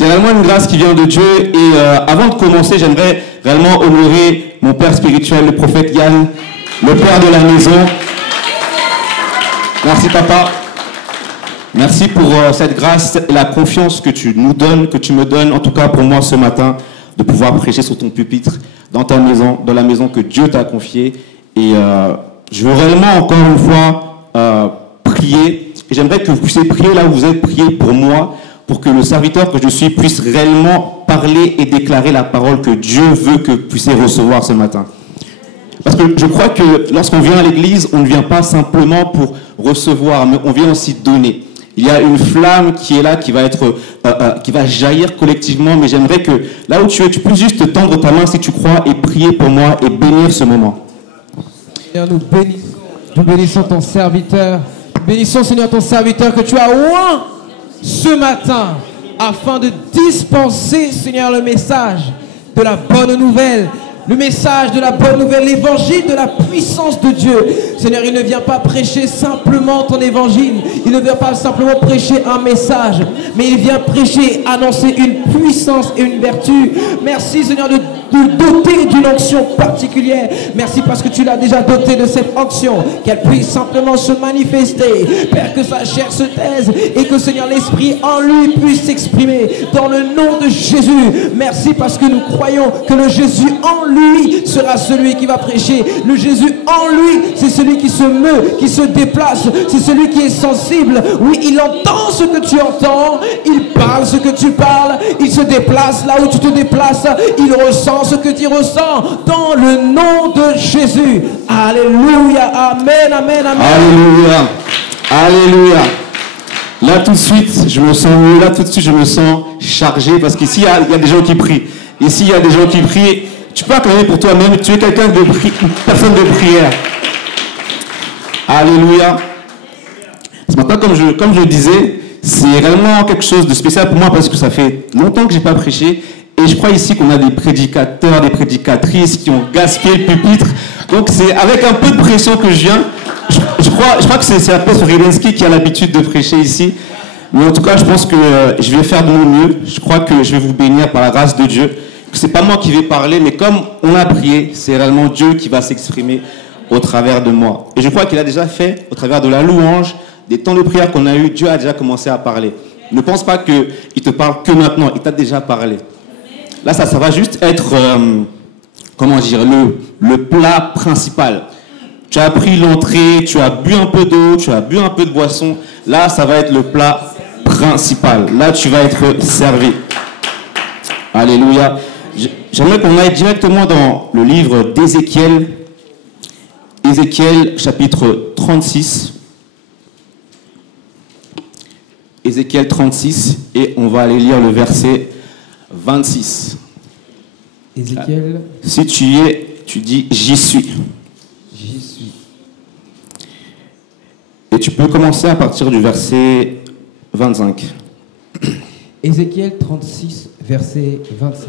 C'est réellement une grâce qui vient de Dieu. Et avant de commencer, j'aimerais réellement honorer mon père spirituel, le prophète Yann, le père de la maison. Merci papa. Merci pour cette grâce et la confiance que tu nous donnes, que tu me donnes, en tout cas pour moi ce matin, de pouvoir prêcher sur ton pupitre, dans ta maison, dans la maison que Dieu t'a confiée. Et je veux réellement encore une fois prier. Et j'aimerais que vous puissiez prier là où vous êtes, prier pour moi, pour que le serviteur que je suis puisse réellement parler et déclarer la parole que Dieu veut que vous puissiez recevoir ce matin. Parce que je crois que lorsqu'on vient à l'église, on ne vient pas simplement pour recevoir, mais on vient aussi donner. Il y a une flamme qui est là, qui va jaillir collectivement, mais j'aimerais que là où tu es, tu peux juste te tendre ta main si tu crois et prier pour moi et bénir ce moment. Seigneur, nous bénissons ton serviteur. Bénissons, Seigneur, ton serviteur que tu as oint ce matin afin de dispenser, Seigneur, le message de la bonne nouvelle. Le message de la bonne nouvelle, l'évangile de la puissance de Dieu. Seigneur, il ne vient pas prêcher simplement ton évangile. Il ne vient pas simplement prêcher un message, mais il vient prêcher, annoncer une puissance et une vertu. Merci, Seigneur, de doter d'une onction particulière. Merci parce que tu l'as déjà doté de cette onction, qu'elle puisse simplement se manifester. Père, que sa chair se taise et que, Seigneur, l'Esprit en lui puisse s'exprimer dans le nom de Jésus. Merci parce que nous croyons que le Jésus en lui sera celui qui va prêcher. Le Jésus en lui, c'est celui qui se meut, qui se déplace. C'est celui qui est sensible. Oui, il entend ce que tu entends. Il parle ce que tu parles. Il se déplace là où tu te déplaces. Il ressent ce que tu ressens dans le nom de Jésus. Alléluia. Amen, amen, amen. Alléluia. Alléluia. Là tout de suite, je me sens mieux. Là tout de suite, je me sens chargé parce qu'ici, il y a des gens qui prient. Ici, il y a des gens qui prient. Tu peux acclamer pour toi-même. Tu es quelqu'un de personne de prière. Alléluia. Ce matin, comme je le disais, c'est réellement quelque chose de spécial pour moi parce que ça fait longtemps que je n'ai pas prêché. Et je crois ici qu'on a des prédicateurs, des prédicatrices qui ont gaspillé le pupitre. Donc c'est avec un peu de pression que je viens. Je crois que c'est l'apôtre Ribensky qui a l'habitude de prêcher ici. Mais en tout cas, je pense que je vais faire de mon mieux. Je crois que je vais vous bénir par la grâce de Dieu. C'est pas moi qui vais parler, mais comme on a prié, c'est réellement Dieu qui va s'exprimer au travers de moi. Et je crois qu'il a déjà fait, au travers de la louange, des temps de prière qu'on a eu, Dieu a déjà commencé à parler. Ne pense pas qu'il te parle que maintenant, il t'a déjà parlé. Là, ça va juste être, comment dire, le plat principal. Tu as pris l'entrée, tu as bu un peu d'eau, tu as bu un peu de boisson. Là, ça va être le plat principal. Là, tu vas être servi. Alléluia. J'aimerais qu'on aille directement dans le livre d'Ézéchiel. Ézéchiel, chapitre 36. Ézéchiel 36, et on va aller lire le verset 26. Ézéchiel. Si tu y es, tu dis « J'y suis ». J'y suis. Et tu peux commencer à partir du verset 25. Ézéchiel 36, verset 25.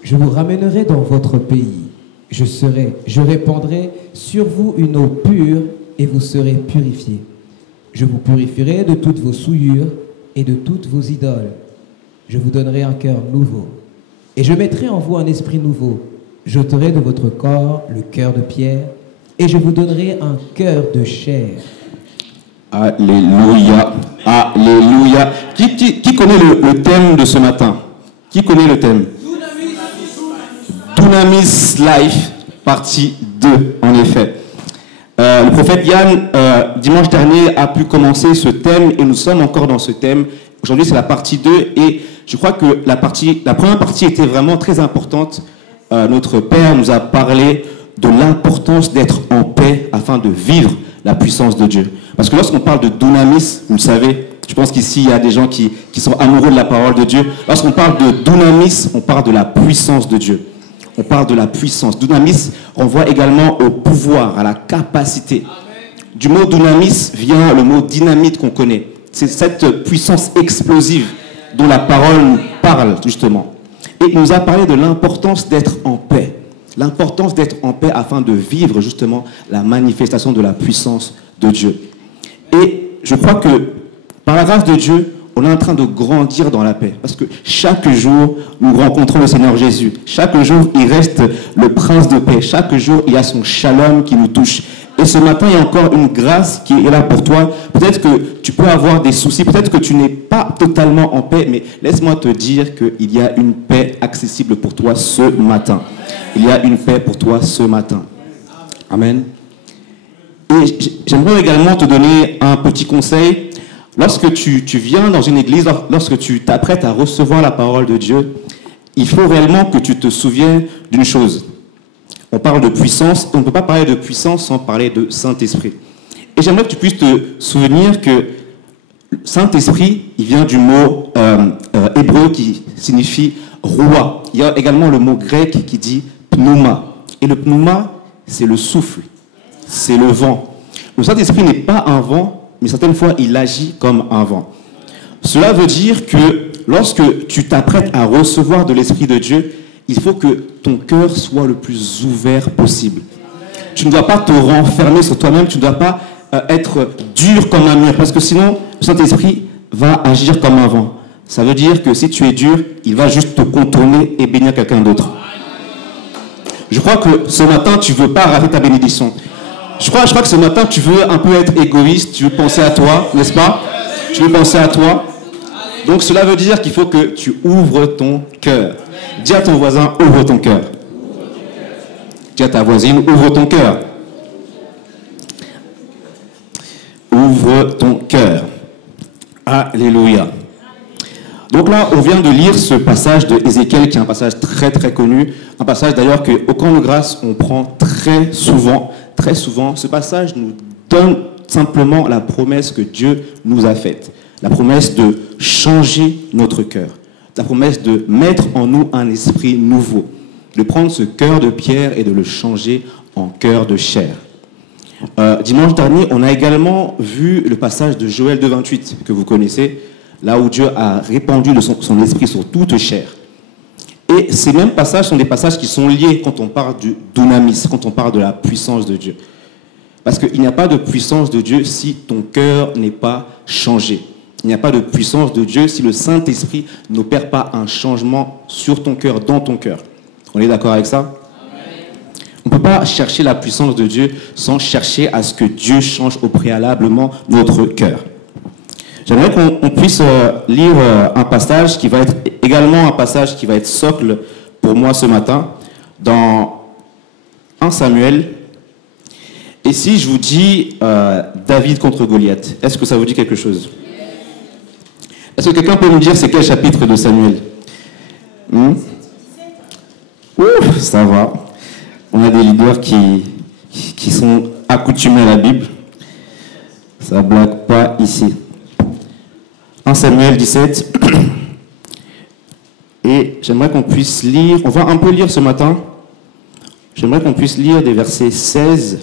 Je vous ramènerai dans votre pays. Je répandrai sur vous une eau pure et vous serez purifiés. Je vous purifierai de toutes vos souillures et de toutes vos idoles. Je vous donnerai un cœur nouveau. Et je mettrai en vous un esprit nouveau. J'ôterai de votre corps le cœur de pierre et je vous donnerai un cœur de chair. Alléluia. Alléluia. Qui connaît le thème de ce matin? Qui connaît le thème? Dunamis Life, partie 2, en effet. Le prophète Yann, dimanche dernier, a pu commencer ce thème et nous sommes encore dans ce thème. Aujourd'hui, c'est la partie 2 et je crois que la première partie était vraiment très importante. Notre Père nous a parlé de l'importance d'être en paix afin de vivre la puissance de Dieu. Parce que lorsqu'on parle de dunamis, vous le savez, je pense qu'ici, il y a des gens qui sont amoureux de la parole de Dieu. Lorsqu'on parle de dunamis, on parle de la puissance de Dieu. On parle de la puissance. Dunamis renvoie également au pouvoir, à la capacité. Du mot dunamis vient le mot dynamite qu'on connaît. C'est cette puissance explosive dont la parole nous parle, justement. Et il nous a parlé de l'importance d'être en paix. L'importance d'être en paix afin de vivre, justement, la manifestation de la puissance de Dieu. Et je crois que, par la grâce de Dieu, on est en train de grandir dans la paix. Parce que chaque jour, nous rencontrons le Seigneur Jésus. Chaque jour, il reste le prince de paix. Chaque jour, il y a son shalom qui nous touche. Et ce matin, il y a encore une grâce qui est là pour toi. Peut-être que tu peux avoir des soucis, peut-être que tu n'es pas totalement en paix, mais laisse-moi te dire qu'il y a une paix accessible pour toi ce matin. Il y a une paix pour toi ce matin. Amen. Et j'aimerais également te donner un petit conseil. Lorsque tu viens dans une église, lorsque tu t'apprêtes à recevoir la parole de Dieu, il faut réellement que tu te souviennes d'une chose. On parle de puissance, on ne peut pas parler de puissance sans parler de Saint-Esprit. Et j'aimerais que tu puisses te souvenir que Saint-Esprit, il vient du mot hébreu qui signifie roi. Il y a également le mot grec qui dit pneuma. Et le pneuma, c'est le souffle, c'est le vent. Le Saint-Esprit n'est pas un vent, mais certaines fois, il agit comme un vent. Cela veut dire que lorsque tu t'apprêtes à recevoir de l'Esprit de Dieu, il faut que ton cœur soit le plus ouvert possible. Tu ne dois pas te renfermer sur toi-même, tu ne dois pas être dur comme un mur, parce que sinon, le Saint-Esprit va agir comme un vent. Ça veut dire que si tu es dur, il va juste te contourner et bénir quelqu'un d'autre. Je crois que ce matin, tu ne veux pas rater ta bénédiction. Je crois que ce matin, tu veux un peu être égoïste, tu veux penser à toi, n'est-ce pas? Tu veux penser à toi. Donc cela veut dire qu'il faut que tu ouvres ton cœur. Dis à ton voisin, ouvre ton cœur. Dis à ta voisine, ouvre ton cœur. Ouvre ton cœur. Alléluia. Donc là, on vient de lire ce passage de Ézéchiel, qui est un passage très très connu, un passage d'ailleurs qu'au camp de grâce, on prend très souvent. Ce passage nous donne simplement la promesse que Dieu nous a faite, la promesse de changer notre cœur, la promesse de mettre en nous un esprit nouveau, de prendre ce cœur de pierre et de le changer en cœur de chair. Dimanche dernier, on a également vu le passage de Joël 2,28 que vous connaissez, là où Dieu a répandu son esprit sur toute chair. Et ces mêmes passages sont des passages qui sont liés quand on parle du dunamis, quand on parle de la puissance de Dieu. Parce qu'il n'y a pas de puissance de Dieu si ton cœur n'est pas changé. Il n'y a pas de puissance de Dieu si le Saint-Esprit n'opère pas un changement sur ton cœur, dans ton cœur. On est d'accord avec ça? On ne peut pas chercher la puissance de Dieu sans chercher à ce que Dieu change au préalablement notre cœur. J'aimerais qu'on puisse lire un passage qui va être également un passage qui va être socle pour moi ce matin, dans 1 Samuel. Et si je vous dis David contre Goliath, est-ce que ça vous dit quelque chose? Est-ce que quelqu'un peut me dire c'est quel chapitre de Samuel? Ouf, ça va. On a des leaders qui sont accoutumés à la Bible. Ça ne blague pas ici. 1 Samuel 17. Et j'aimerais qu'on puisse lire, on va un peu lire ce matin, j'aimerais qu'on puisse lire des versets 16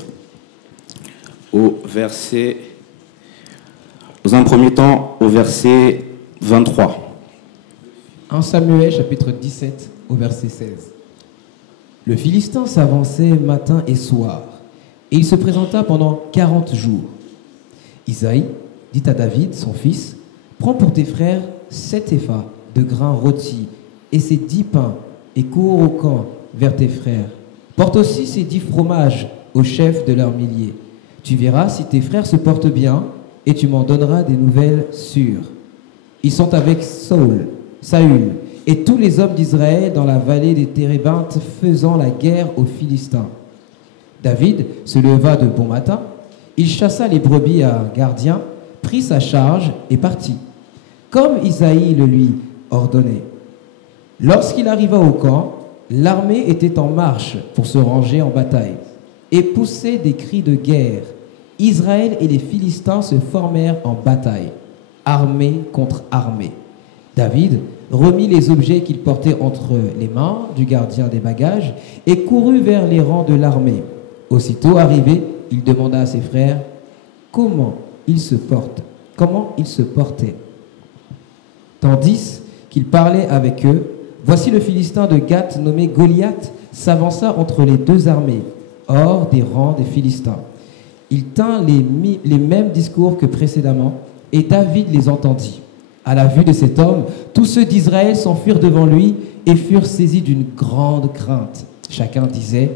au verset, dans un premier temps, au verset 23. 1 Samuel chapitre 17 au verset 16. Le Philistin s'avançait matin et soir, et il se présenta pendant 40 jours. Isaïe dit à David, son fils, « Prends pour tes frères 7 épha de grains rôtis et ces 10 pains, et cours au camp vers tes frères. Porte aussi ces 10 fromages au chef de leurs milliers. Tu verras si tes frères se portent bien, et tu m'en donneras des nouvelles sûres. » Ils sont avec Saül, et tous les hommes d'Israël dans la vallée des Térébintes faisant la guerre aux Philistins. David se leva de bon matin, il chassa les brebis à un gardien, prit sa charge et partit, comme Isaïe le lui ordonnait. Lorsqu'il arriva au camp, l'armée était en marche pour se ranger en bataille et poussait des cris de guerre. Israël et les Philistins se formèrent en bataille, armée contre armée. David remit les objets qu'il portait entre les mains du gardien des bagages et courut vers les rangs de l'armée. Aussitôt arrivé, il demanda à ses frères comment ils se portaient. Tandis qu'il parlait avec eux, voici le Philistin de Gath nommé Goliath s'avança entre les deux armées, hors des rangs des Philistins. Il tint les mêmes discours que précédemment, et David les entendit. À la vue de cet homme, tous ceux d'Israël s'enfuirent devant lui et furent saisis d'une grande crainte. Chacun disait,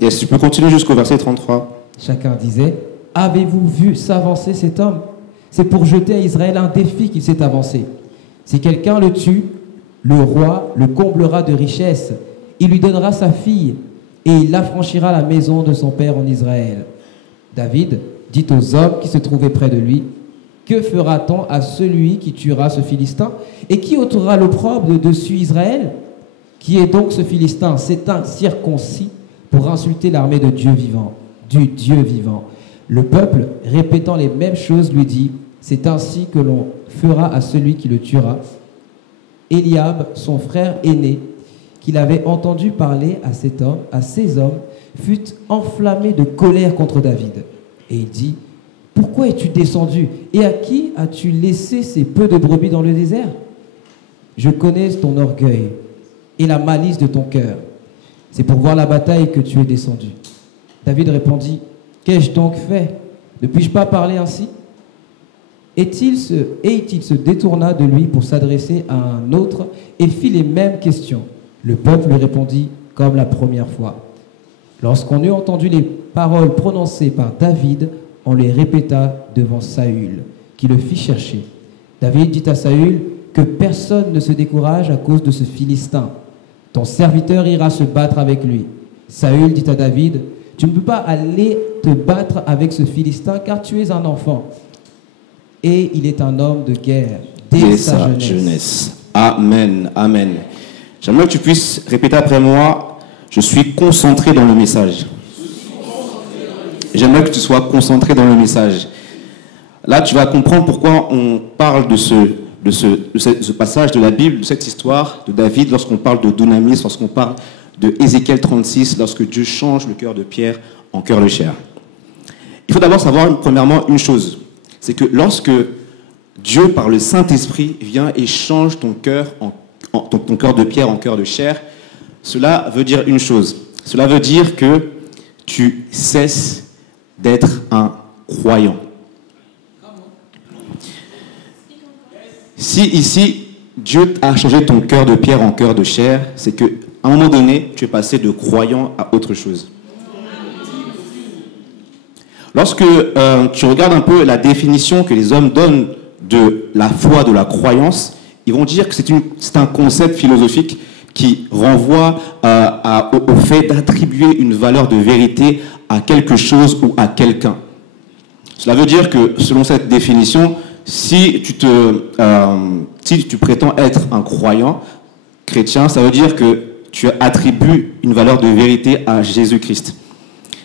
et si tu peux continuer jusqu'au verset 33. Chacun disait, avez-vous vu s'avancer cet homme? C'est pour jeter à Israël un défi qu'il s'est avancé. Si quelqu'un le tue, le roi le comblera de richesses. Il lui donnera sa fille et il affranchira la maison de son père en Israël. David dit aux hommes qui se trouvaient près de lui, que fera-t-on à celui qui tuera ce Philistin? Et qui ôtera l'opprobre de dessus Israël? Qui est donc ce Philistin? C'est un circoncis pour insulter l'armée de Dieu vivant, du Dieu vivant. Le peuple, répétant les mêmes choses, lui dit, c'est ainsi que l'on fera à celui qui le tuera. Eliab, son frère aîné, qu'il avait entendu parler à ces hommes, fut enflammé de colère contre David. Et il dit, pourquoi es-tu descendu? Et à qui as-tu laissé ces peu de brebis dans le désert? Je connais ton orgueil et la malice de ton cœur. C'est pour voir la bataille que tu es descendu. David répondit, qu'ai-je donc fait? Ne puis-je pas parler ainsi? Et il se détourna de lui pour s'adresser à un autre et fit les mêmes questions. Le peuple lui répondit comme la première fois. Lorsqu'on eut entendu les paroles prononcées par David, on les répéta devant Saül, qui le fit chercher. David dit à Saül que personne ne se décourage à cause de ce Philistin. Ton serviteur ira se battre avec lui. Saül dit à David, tu ne peux pas aller te battre avec ce Philistin car tu es un enfant. Et il est un homme de guerre dès sa jeunesse. Amen, amen. J'aimerais que tu puisses répéter après moi, je suis concentré dans le message. J'aimerais que tu sois concentré dans le message. Là, tu vas comprendre pourquoi on parle de ce passage de la Bible, de cette histoire de David, lorsqu'on parle de Dunamis, lorsqu'on parle de Ézéchiel 36, lorsque Dieu change le cœur de pierre en cœur de chair. Il faut d'abord savoir, premièrement, une chose. C'est que lorsque Dieu, par le Saint-Esprit, vient et change ton cœur, ton cœur de pierre en cœur de chair, cela veut dire une chose. Cela veut dire que tu cesses d'être un croyant. Si ici, Dieu a changé ton cœur de pierre en cœur de chair, c'est qu'à un moment donné, tu es passé de croyant à autre chose. Lorsque tu regardes un peu la définition que les hommes donnent de la foi, de la croyance, ils vont dire que c'est un concept philosophique qui renvoie au fait d'attribuer une valeur de vérité à quelque chose ou à quelqu'un. Cela veut dire que, selon cette définition, si tu prétends être un croyant chrétien, ça veut dire que tu attribues une valeur de vérité à Jésus-Christ.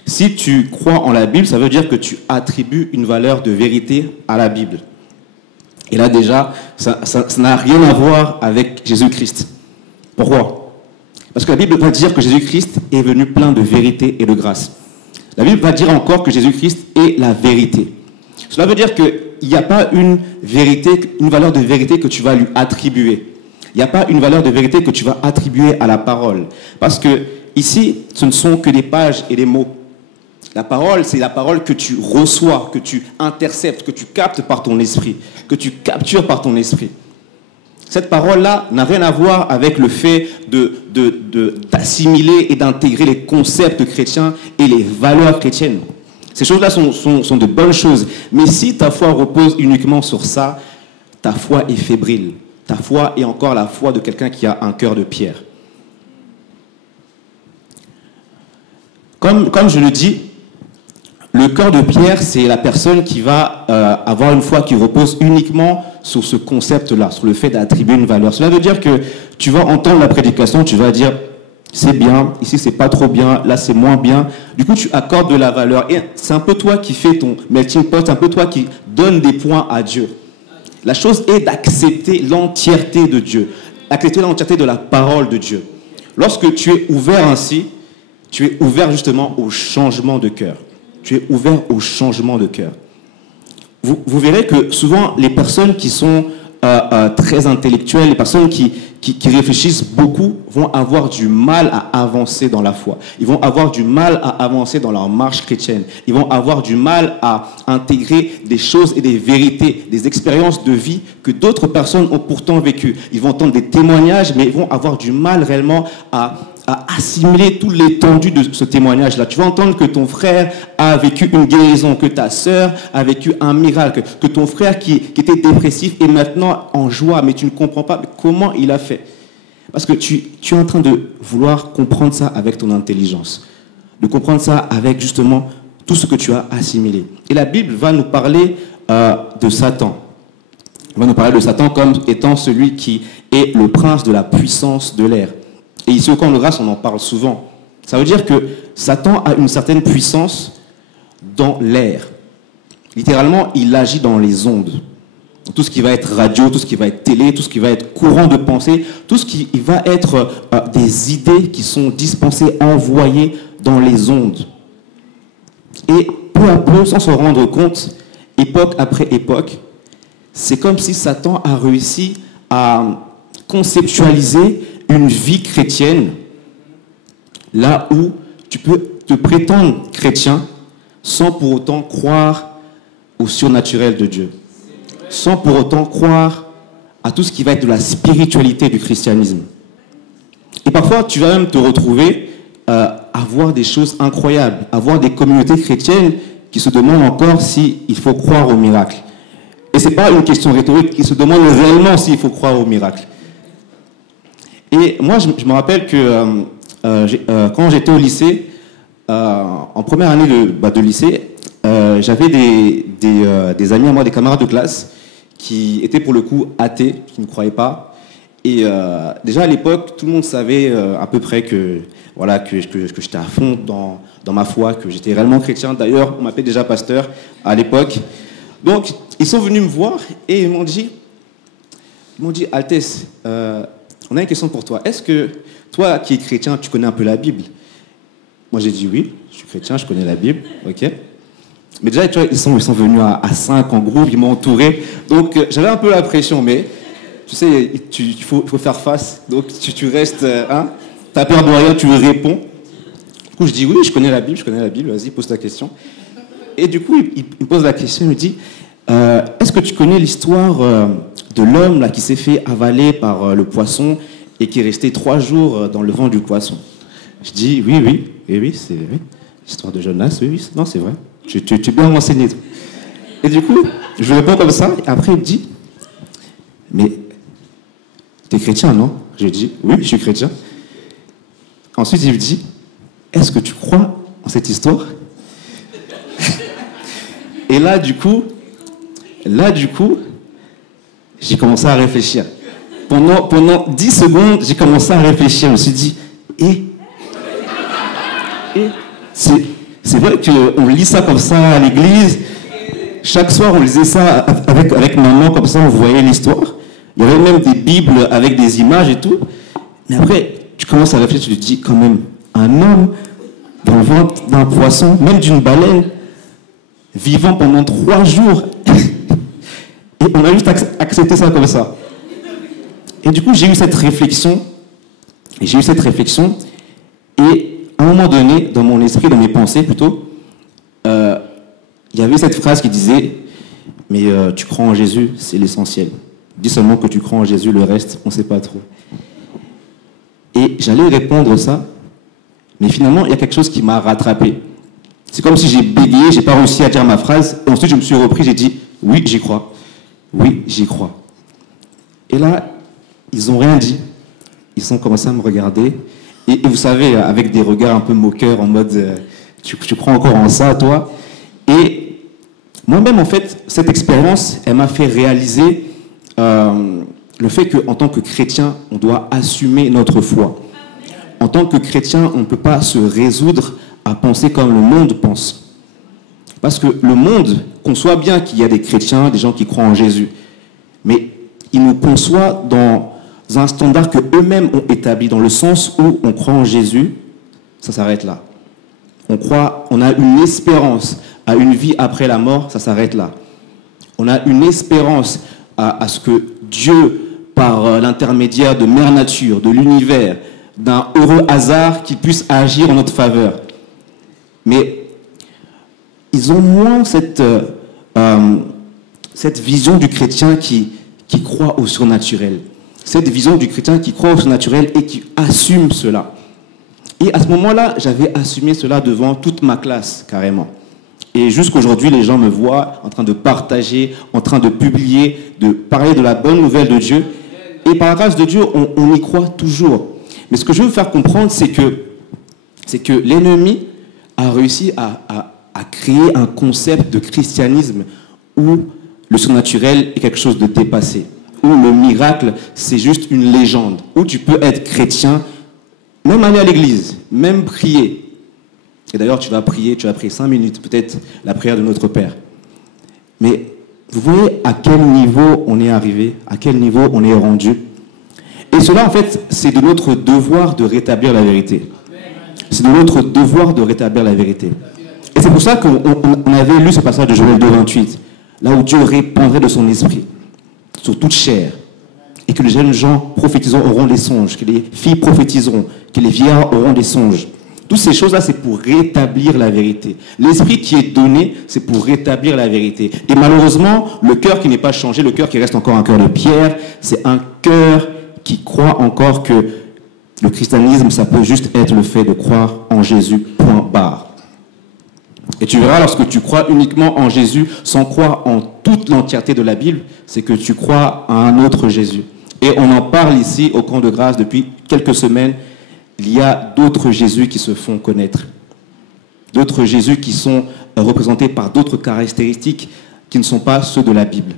Si tu crois en la Bible, ça veut dire que tu attribues une valeur de vérité à la Bible. Et là déjà, ça n'a rien à voir avec Jésus-Christ. Pourquoi? Parce que la Bible va dire que Jésus-Christ est venu plein de vérité et de grâce. La Bible va dire encore que Jésus-Christ est la vérité. Cela veut dire qu'il n'y a pas une valeur de vérité que tu vas lui attribuer. Il n'y a pas une valeur de vérité que tu vas attribuer à la parole. Parce que ici, ce ne sont que des pages et des mots. La parole, c'est la parole que tu reçois, que tu interceptes, que tu captes par ton esprit, que tu captures par ton esprit. Cette parole-là n'a rien à voir avec le fait d'assimiler et d'intégrer les concepts chrétiens et les valeurs chrétiennes. Ces choses-là sont de bonnes choses. Mais si ta foi repose uniquement sur ça, ta foi est fébrile. Ta foi est encore la foi de quelqu'un qui a un cœur de pierre. Comme je le dis, le cœur de pierre, c'est la personne qui va avoir une foi qui repose uniquement sur ce concept-là, sur le fait d'attribuer une valeur. Cela veut dire que tu vas entendre la prédication, tu vas dire c'est bien, ici c'est pas trop bien, là c'est moins bien. Du coup, tu accordes de la valeur. Et c'est un peu toi qui fais ton melting pot, c'est un peu toi qui donne des points à Dieu. La chose est d'accepter l'entièreté de Dieu, accepter l'entièreté de la parole de Dieu. Lorsque tu es ouvert ainsi, tu es ouvert justement au changement de cœur. Tu es ouvert au changement de cœur. Vous verrez que souvent, les personnes qui sont très intellectuelles, les personnes qui qui réfléchissent beaucoup vont avoir du mal à avancer dans la foi. Ils vont avoir du mal à avancer dans leur marche chrétienne. Ils vont avoir du mal à intégrer des choses et des vérités, des expériences de vie que d'autres personnes ont pourtant vécues. Ils vont entendre des témoignages, mais ils vont avoir du mal réellement à assimiler toute l'étendue de ce témoignage-là. Tu vas entendre que ton frère a vécu une guérison, que ta sœur a vécu un miracle, que ton frère qui était dépressif est maintenant en joie, mais tu ne comprends pas comment il a fait. Parce que tu es en train de vouloir comprendre ça avec ton intelligence, de comprendre ça avec justement tout ce que tu as assimilé. Et la Bible va nous parler de Satan. Elle va nous parler de Satan comme étant celui qui est le prince de la puissance de l'air. Et ici au camp de grâce, on en parle souvent. Ça veut dire que Satan a une certaine puissance dans l'air. Littéralement, il agit dans les ondes. Tout ce qui va être radio, tout ce qui va être télé, tout ce qui va être courant de pensée, tout ce qui va être des idées qui sont dispensées, envoyées dans les ondes. Et peu à peu, sans se rendre compte, époque après époque, c'est comme si Satan a réussi à conceptualiser une vie chrétienne là où tu peux te prétendre chrétien sans pour autant croire au surnaturel de Dieu, sans pour autant croire à tout ce qui va être de la spiritualité du christianisme. Et parfois, tu vas même te retrouver à voir des choses incroyables, à voir des communautés chrétiennes qui se demandent encore s'il faut croire au miracle. Et ce n'est pas une question rhétorique, ils se demandent réellement s'il faut croire au miracle. Et moi, je me rappelle que quand j'étais au lycée, en première année de lycée, j'avais des amis à moi, des camarades de classe, qui étaient pour le coup athées, qui ne croyaient pas. Et déjà à l'époque, tout le monde savait à peu près que j'étais à fond dans ma foi, que j'étais réellement chrétien. D'ailleurs, on m'appelait déjà pasteur à l'époque. Donc, ils sont venus me voir et ils m'ont dit Altesse, on a une question pour toi. Est-ce que toi qui es chrétien, tu connais un peu la Bible? Moi j'ai dit oui, je suis chrétien, je connais la Bible, ok. Mais déjà, tu vois, ils sont venus à 5 en groupe, ils m'ont entouré. Donc j'avais un peu la pression, mais tu sais, il faut faire face. Donc tu restes, t'as peur de rien, tu réponds. Du coup je dis oui, je connais la Bible, vas-y, pose ta question. Et du coup, il me pose la question, il me dit est-ce que tu connais l'histoire de l'homme là, qui s'est fait avaler par le poisson et qui est resté 3 jours dans le ventre du poisson? Je dis oui, c'est l'histoire de Jonas, oui, non, c'est vrai. Tu es bien renseigné. Et du coup, je réponds comme ça, et après il me dit mais t'es chrétien, non? Je dis oui, je suis chrétien. Ensuite, il me dit est-ce que tu crois en cette histoire? Et là, du coup, j'ai commencé à réfléchir. Pendant 10 secondes, j'ai commencé à réfléchir. Je me suis dit, c'est vrai qu'on lit ça comme ça à l'église. Chaque soir, on lisait ça avec maman, comme ça, on voyait l'histoire. Il y avait même des bibles avec des images et tout. Mais après, tu commences à réfléchir, tu te dis, quand même, un homme dans le ventre d'un poisson, même d'une baleine, vivant pendant 3 jours. Et on a juste accepté ça comme ça. Et du coup, j'ai eu cette réflexion. Et à un moment donné, dans mon esprit, dans mes pensées plutôt, il y avait cette phrase qui disait « Mais tu crois en Jésus, c'est l'essentiel. Dis seulement que tu crois en Jésus, le reste, on ne sait pas trop. » Et j'allais répondre ça, mais finalement, il y a quelque chose qui m'a rattrapé. C'est comme si j'ai bégayé, j'ai pas réussi à dire ma phrase. Et ensuite, je me suis repris, j'ai dit « Oui, j'y crois. Oui, j'y crois. » Et là, ils n'ont rien dit. Ils ont commencé à me regarder. Et vous savez, avec des regards un peu moqueurs, en mode tu crois encore en ça, toi? Et moi-même, en fait, cette expérience, elle m'a fait réaliser le fait qu'en tant que chrétien, on doit assumer notre foi. En tant que chrétien, on ne peut pas se résoudre à penser comme le monde pense. Parce que le monde conçoit bien qu'il y a des chrétiens, des gens qui croient en Jésus. Mais il nous conçoit dans un standard qu'eux-mêmes ont établi, dans le sens où on croit en Jésus, ça s'arrête là. On a une espérance à une vie après la mort, ça s'arrête là. On a une espérance à ce que Dieu par l'intermédiaire de Mère Nature, de l'univers, d'un heureux hasard qui puisse agir en notre faveur. Mais ils ont moins cette vision du chrétien qui croit au surnaturel. Cette vision du chrétien qui croit au surnaturel et qui assume cela. Et à ce moment-là, j'avais assumé cela devant toute ma classe, carrément. Et jusqu'aujourd'hui, les gens me voient en train de partager, en train de publier, de parler de la bonne nouvelle de Dieu. Et par la grâce de Dieu, on y croit toujours. Mais ce que je veux vous faire comprendre, c'est que l'ennemi a réussi à créer un concept de christianisme où le surnaturel est quelque chose de dépassé, où le miracle, c'est juste une légende, où tu peux être chrétien, même aller à l'église, même prier. Et d'ailleurs, tu vas prier 5 minutes, peut-être la prière de notre Père. Mais vous voyez à quel niveau on est arrivé, à quel niveau on est rendu. Et cela, en fait, c'est de notre devoir de rétablir la vérité. C'est de notre devoir de rétablir la vérité. Et c'est pour ça qu'on avait lu ce passage de Joël 2,28, là où Dieu répandrait de son esprit sur toute chair, et que les jeunes gens prophétiseront auront des songes, que les filles prophétiseront, que les vieillards auront des songes. Toutes ces choses-là, c'est pour rétablir la vérité. L'esprit qui est donné, c'est pour rétablir la vérité. Et malheureusement, le cœur qui n'est pas changé, le cœur qui reste encore un cœur de pierre, c'est un cœur qui croit encore que le christianisme, ça peut juste être le fait de croire en Jésus, point barre. Et tu verras, lorsque tu crois uniquement en Jésus, sans croire en toute l'entièreté de la Bible, c'est que tu crois à un autre Jésus. Et on en parle ici au camp de grâce depuis quelques semaines. Il y a d'autres Jésus qui se font connaître. D'autres Jésus qui sont représentés par d'autres caractéristiques qui ne sont pas ceux de la Bible.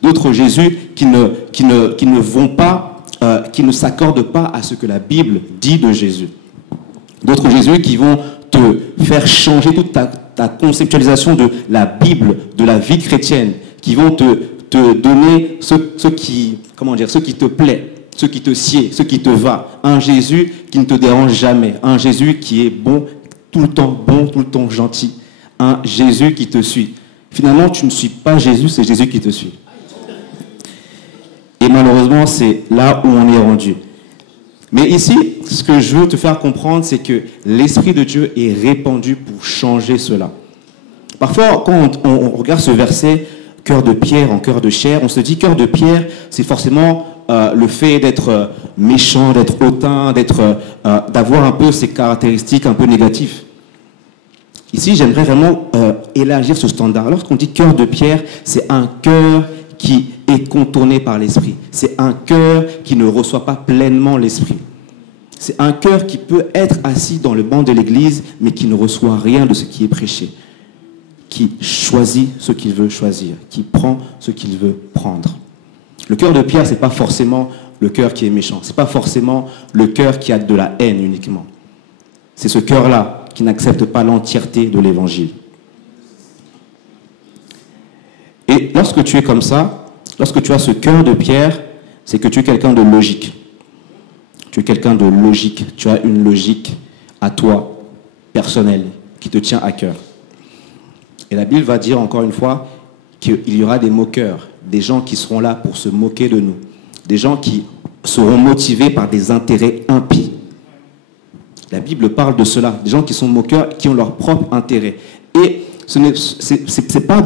D'autres Jésus qui ne vont pas, qui ne s'accordent pas à ce que la Bible dit de Jésus. D'autres Jésus qui vont te faire changer toute ta conceptualisation de la Bible, de la vie chrétienne, qui vont te donner ce qui te plaît, ce qui te sied, ce qui te va. Un Jésus qui ne te dérange jamais. Un Jésus qui est bon, tout le temps gentil. Un Jésus qui te suit. Finalement, tu ne suis pas Jésus, c'est Jésus qui te suit. Et malheureusement, c'est là où on est rendu. Mais ici, ce que je veux te faire comprendre, c'est que l'Esprit de Dieu est répandu pour changer cela. Parfois, quand on regarde ce verset, cœur de pierre en cœur de chair, on se dit cœur de pierre, c'est forcément le fait d'être méchant, d'être hautain, d'avoir un peu ces caractéristiques un peu négatives. Ici, j'aimerais vraiment élargir ce standard. Lorsqu'on dit cœur de pierre, c'est un cœur qui est contourné par l'esprit. C'est un cœur qui ne reçoit pas pleinement l'esprit. C'est un cœur qui peut être assis dans le banc de l'église, mais qui ne reçoit rien de ce qui est prêché. Qui choisit ce qu'il veut choisir, qui prend ce qu'il veut prendre. Le cœur de pierre, ce n'est pas forcément le cœur qui est méchant. Ce n'est pas forcément le cœur qui a de la haine uniquement. C'est ce cœur-là qui n'accepte pas l'entièreté de l'évangile. Et lorsque tu es comme ça, lorsque tu as ce cœur de pierre, c'est que tu es quelqu'un de logique. Tu es quelqu'un de logique. Tu as une logique à toi, personnelle, qui te tient à cœur. Et la Bible va dire encore une fois qu'il y aura des moqueurs, des gens qui seront là pour se moquer de nous, des gens qui seront motivés par des intérêts impies. La Bible parle de cela, des gens qui sont moqueurs, qui ont leur propre intérêt. Et c'est pas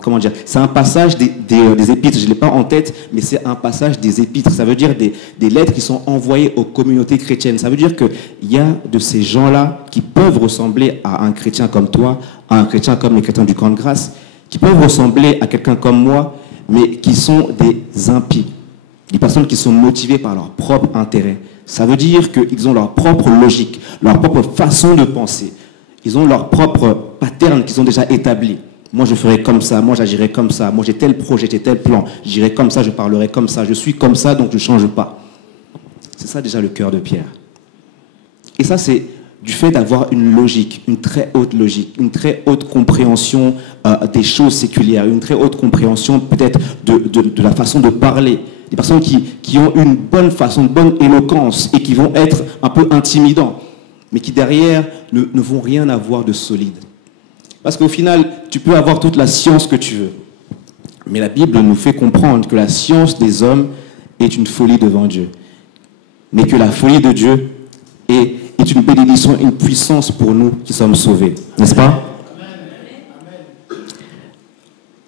comment dire, c'est un passage des épîtres, je ne l'ai pas en tête, mais c'est un passage des épîtres. Ça veut dire des lettres qui sont envoyées aux communautés chrétiennes. Ça veut dire qu'il y a de ces gens-là qui peuvent ressembler à un chrétien comme toi, à un chrétien comme les chrétiens du camp de grâce, qui peuvent ressembler à quelqu'un comme moi, mais qui sont des impies. Des personnes qui sont motivées par leur propre intérêt. Ça veut dire qu'ils ont leur propre logique, leur propre façon de penser. Ils ont leur propre pattern qu'ils ont déjà établi. Moi, je ferai comme ça, moi, j'agirai comme ça, moi, j'ai tel projet, j'ai tel plan, j'irai comme ça, je parlerai comme ça, je suis comme ça, donc je ne change pas. C'est ça déjà le cœur de pierre. Et ça, c'est du fait d'avoir une logique, une très haute logique, une très haute compréhension des choses séculières, une très haute compréhension peut-être de la façon de parler. Des personnes qui ont une bonne façon, une bonne éloquence et qui vont être un peu intimidants, mais qui derrière ne vont rien avoir de solide. Parce qu'au final, tu peux avoir toute la science que tu veux. Mais la Bible nous fait comprendre que la science des hommes est une folie devant Dieu. Mais que la folie de Dieu est une bénédiction, une puissance pour nous qui sommes sauvés. N'est-ce pas?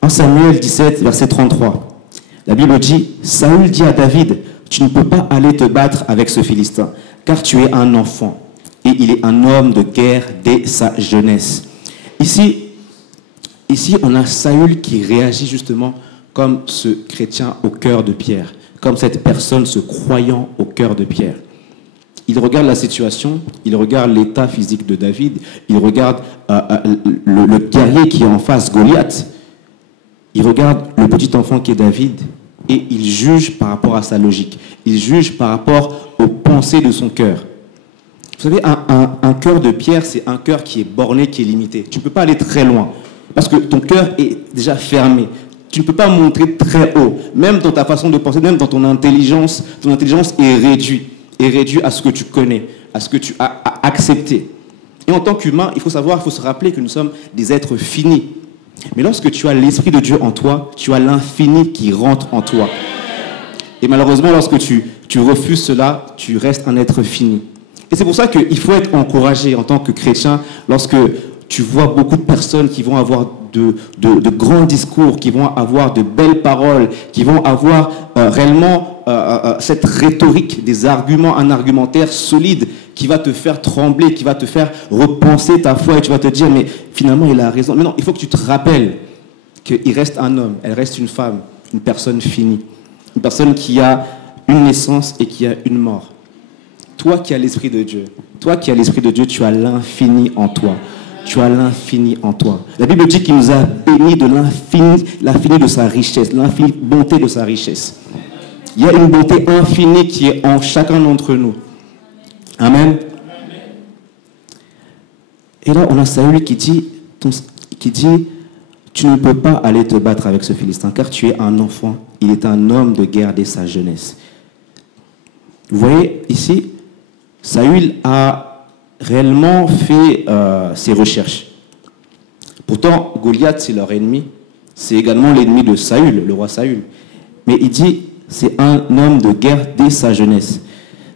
1 Samuel 17, verset 33. La Bible dit, Saül dit à David, tu ne peux pas aller te battre avec ce Philistin, car tu es un enfant, et il est un homme de guerre dès sa jeunesse. Ici, on a Saül qui réagit justement comme ce chrétien au cœur de Pierre, comme cette personne, ce croyant au cœur de Pierre. Il regarde la situation, il regarde l'état physique de David, il regarde le guerrier qui est en face, Goliath. Il regarde le petit enfant qui est David et il juge par rapport à sa logique. Il juge par rapport aux pensées de son cœur. Vous savez, un cœur de pierre, c'est un cœur qui est borné, qui est limité. Tu ne peux pas aller très loin parce que ton cœur est déjà fermé. Tu ne peux pas monter très haut. Même dans ta façon de penser, même dans ton intelligence est réduite à ce que tu connais, à ce que tu as accepté. Et en tant qu'humain, il faut se rappeler que nous sommes des êtres finis. Mais lorsque tu as l'Esprit de Dieu en toi, tu as l'infini qui rentre en toi. Et malheureusement, lorsque tu refuses cela, tu restes un être fini. Et c'est pour ça qu'il faut être encouragé en tant que chrétien lorsque tu vois beaucoup de personnes qui vont avoir de grands discours, qui vont avoir de belles paroles, qui vont avoir réellement cette rhétorique des arguments, un argumentaire solide qui va te faire trembler, qui va te faire repenser ta foi et tu vas te dire mais finalement il a raison. Mais non, il faut que tu te rappelles qu'il reste un homme, elle reste une femme, une personne finie, une personne qui a une naissance et qui a une mort. Toi qui as l'Esprit de Dieu, tu as l'infini en toi. Tu as l'infini en toi. La Bible dit qu'il nous a bénis de l'infini de sa richesse, l'infinie bonté de sa richesse. Il y a une bonté infinie qui est en chacun d'entre nous. Amen. Et là, on a Saül qui dit, tu ne peux pas aller te battre avec ce Philistin, car tu es un enfant. Il est un homme de guerre dès sa jeunesse. Vous voyez, ici, Saül a réellement fait ses recherches. Pourtant, Goliath, c'est leur ennemi. C'est également l'ennemi de Saül, le roi Saül. Mais il dit, c'est un homme de guerre dès sa jeunesse.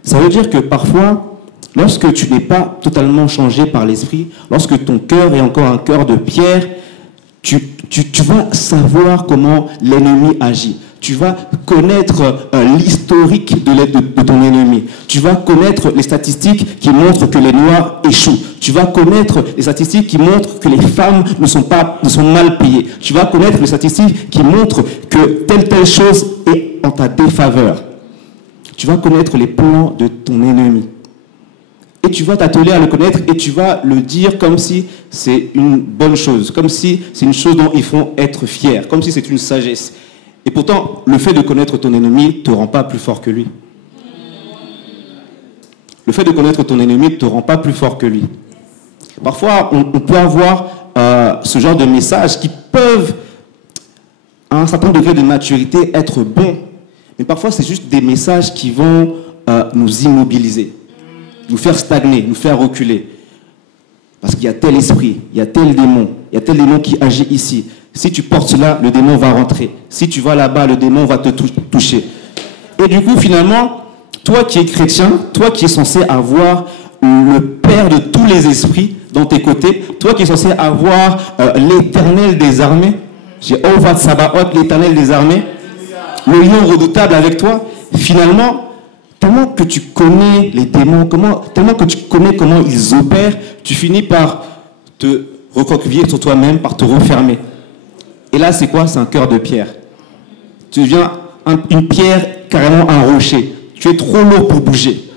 Ça veut dire que parfois, lorsque tu n'es pas totalement changé par l'esprit, lorsque ton cœur est encore un cœur de pierre, tu vas savoir comment l'ennemi agit. Tu vas connaître l'historique de ton ennemi. Tu vas connaître les statistiques qui montrent que les Noirs échouent. Tu vas connaître les statistiques qui montrent que les femmes ne sont mal payées. Tu vas connaître les statistiques qui montrent que telle chose est en ta défaveur. Tu vas connaître les plans de ton ennemi. Et tu vas t'atteler à le connaître et tu vas le dire comme si c'est une bonne chose, comme si c'est une chose dont il faut être fier, comme si c'est une sagesse. Et pourtant, le fait de connaître ton ennemi ne te rend pas plus fort que lui. Le fait de connaître ton ennemi ne te rend pas plus fort que lui. Parfois, on peut avoir ce genre de messages qui peuvent, à un certain degré de maturité, être bons. Mais parfois, c'est juste des messages qui vont nous immobiliser, nous faire stagner, nous faire reculer. Parce qu'il y a tel esprit, il y a tel démon qui agit ici. Si tu portes cela, le démon va rentrer. Si tu vas là-bas, le démon va te toucher. Et du coup, finalement, toi qui es chrétien, toi qui es censé avoir le Père de tous les esprits dans tes côtés, toi qui es censé avoir l'Éternel des armées, Jéhovah Tsabaoth, l'Éternel des armées, le lion redoutable avec toi, finalement, tellement que tu connais les démons, tellement que tu connais comment ils opèrent, tu finis par te recroqueviller sur toi-même, par te refermer. Et là, c'est quoi? C'est un cœur de pierre. Tu deviens une pierre, carrément un rocher. Tu es trop lourd pour bouger.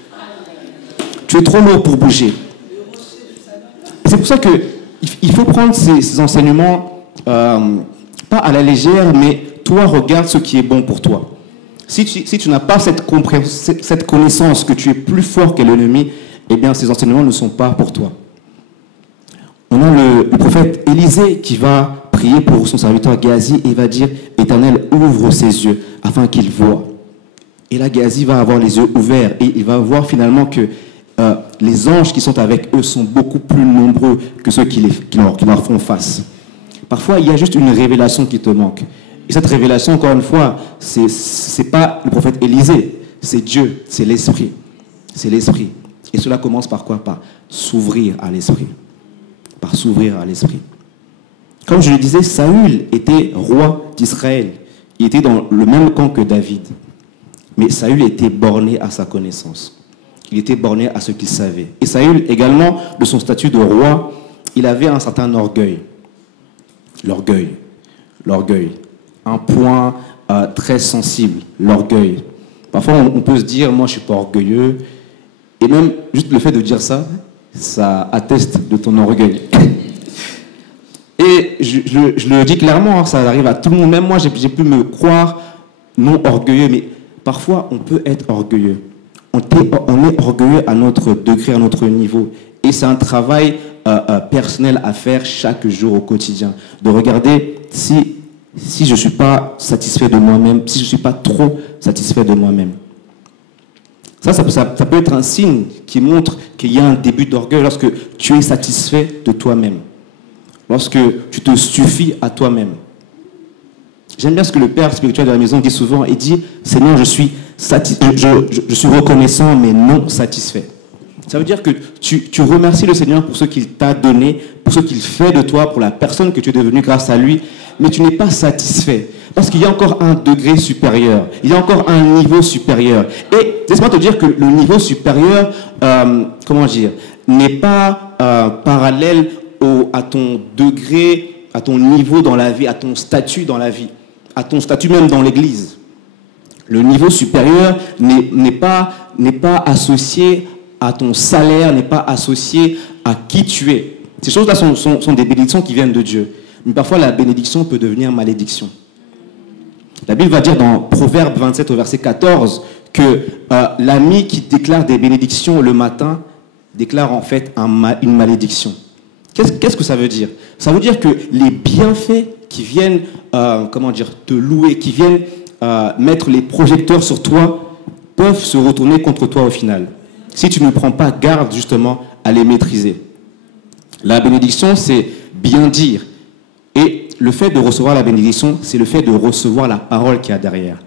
Tu es trop lourd pour bouger. C'est pour ça qu'il faut prendre ces enseignements, pas à la légère, mais toi, regarde ce qui est bon pour toi. Si tu n'as pas cette connaissance que tu es plus fort que l'ennemi, eh bien, ces enseignements ne sont pas pour toi. On a le prophète Élisée qui va prier pour son serviteur Géasi et il va dire « Éternel, ouvre ses yeux afin qu'il voie ». Et là, Géasi va avoir les yeux ouverts et il va voir finalement que les anges qui sont avec eux sont beaucoup plus nombreux que ceux qui leur font face. Parfois, il y a juste une révélation qui te manque. Et cette révélation, encore une fois, c'est pas le prophète Élisée, c'est Dieu, c'est l'Esprit. C'est l'Esprit. Et cela commence par quoi? Par s'ouvrir à l'Esprit. Par s'ouvrir à l'Esprit. Comme je le disais, Saül était roi d'Israël. Il était dans le même camp que David. Mais Saül était borné à sa connaissance. Il était borné à ce qu'il savait. Et Saül, également, de son statut de roi, il avait un certain orgueil. L'orgueil. L'orgueil. Un point très sensible, l'orgueil. Parfois, on peut se dire, moi, je ne suis pas orgueilleux. Et même, juste le fait de dire ça, ça atteste de ton orgueil. Et je le dis clairement, hein, ça arrive à tout le monde. Même moi, j'ai pu me croire non orgueilleux, mais parfois, on peut être orgueilleux. On est orgueilleux à notre degré, à notre niveau. Et c'est un travail personnel à faire chaque jour au quotidien. De regarder si je ne suis pas satisfait de moi-même, si je ne suis pas trop satisfait de moi-même. Ça peut être un signe qui montre qu'il y a un début d'orgueil lorsque tu es satisfait de toi-même. Lorsque tu te suffis à toi-même. J'aime bien ce que le père spirituel de la maison dit souvent. Il dit, Seigneur, je suis reconnaissant, mais non satisfait. Ça veut dire que tu remercies le Seigneur pour ce qu'il t'a donné, pour ce qu'il fait de toi, pour la personne que tu es devenue grâce à lui, mais tu n'es pas satisfait. Parce qu'il y a encore un degré supérieur, il y a encore un niveau supérieur. Et laisse-moi te dire que le niveau supérieur, n'est pas parallèle à ton degré, à ton niveau dans la vie, à ton statut dans la vie, à ton statut même dans l'église. Le niveau supérieur n'est pas associé à ton salaire, n'est pas associé à qui tu es. Ces choses-là sont des bénédictions qui viennent de Dieu. Mais parfois, la bénédiction peut devenir malédiction. La Bible va dire dans Proverbe 27 au verset 14 que l'ami qui déclare des bénédictions le matin déclare en fait une malédiction. Qu'est-ce que ça veut dire? Ça veut dire que les bienfaits qui viennent te louer, qui viennent mettre les projecteurs sur toi, peuvent se retourner contre toi au final. Si tu ne prends pas garde justement à les maîtriser. La bénédiction, c'est bien dire. Et le fait de recevoir la bénédiction, c'est le fait de recevoir la parole qu'il y a derrière.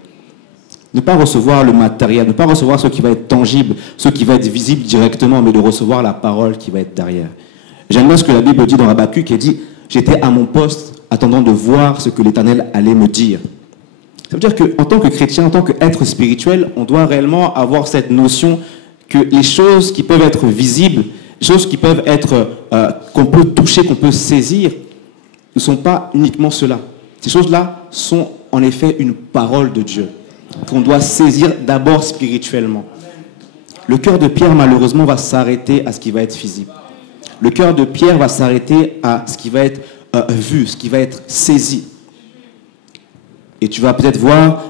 Ne pas recevoir le matériel, ne pas recevoir ce qui va être tangible, ce qui va être visible directement, mais de recevoir la parole qui va être derrière. J'aime bien ce que la Bible dit dans Habakkuk, qui dit « J'étais à mon poste, attendant de voir ce que l'Éternel allait me dire ». Ça veut dire qu'en tant que chrétien, en tant qu'être spirituel, on doit réellement avoir cette notion que les choses qui peuvent être visibles, les choses qui peuvent être, qu'on peut toucher, qu'on peut saisir, ne sont pas uniquement cela. Ces choses-là sont en effet une parole de Dieu, qu'on doit saisir d'abord spirituellement. Le cœur de Pierre, malheureusement, va s'arrêter à ce qui va être visible. Le cœur de Pierre va s'arrêter à ce qui va être vu, ce qui va être saisi. Et tu vas peut-être voir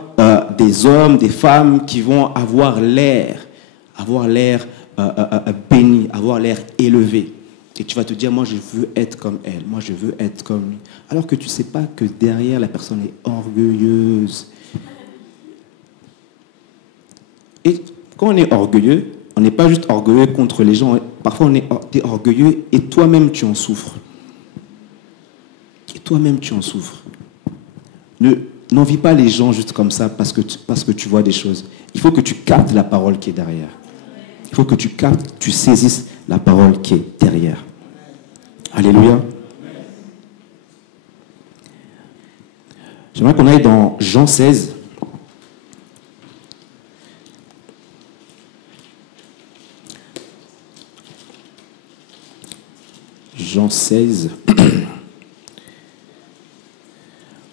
des hommes, des femmes qui vont avoir l'air béni, avoir l'air élevé. Et tu vas te dire, moi je veux être comme elle, moi je veux être comme lui. Alors que tu ne sais pas que derrière la personne est orgueilleuse. Et quand on est orgueilleux, on n'est pas juste orgueilleux contre les gens. Parfois on est orgueilleux et toi-même tu en souffres. Et toi-même tu en souffres. N'envie pas les gens juste comme ça parce que tu vois des choses. Il faut que tu captes la parole qui est derrière. Il faut que tu saisisses la parole qui est derrière. Alléluia. J'aimerais qu'on aille dans Jean 16. Jean 16.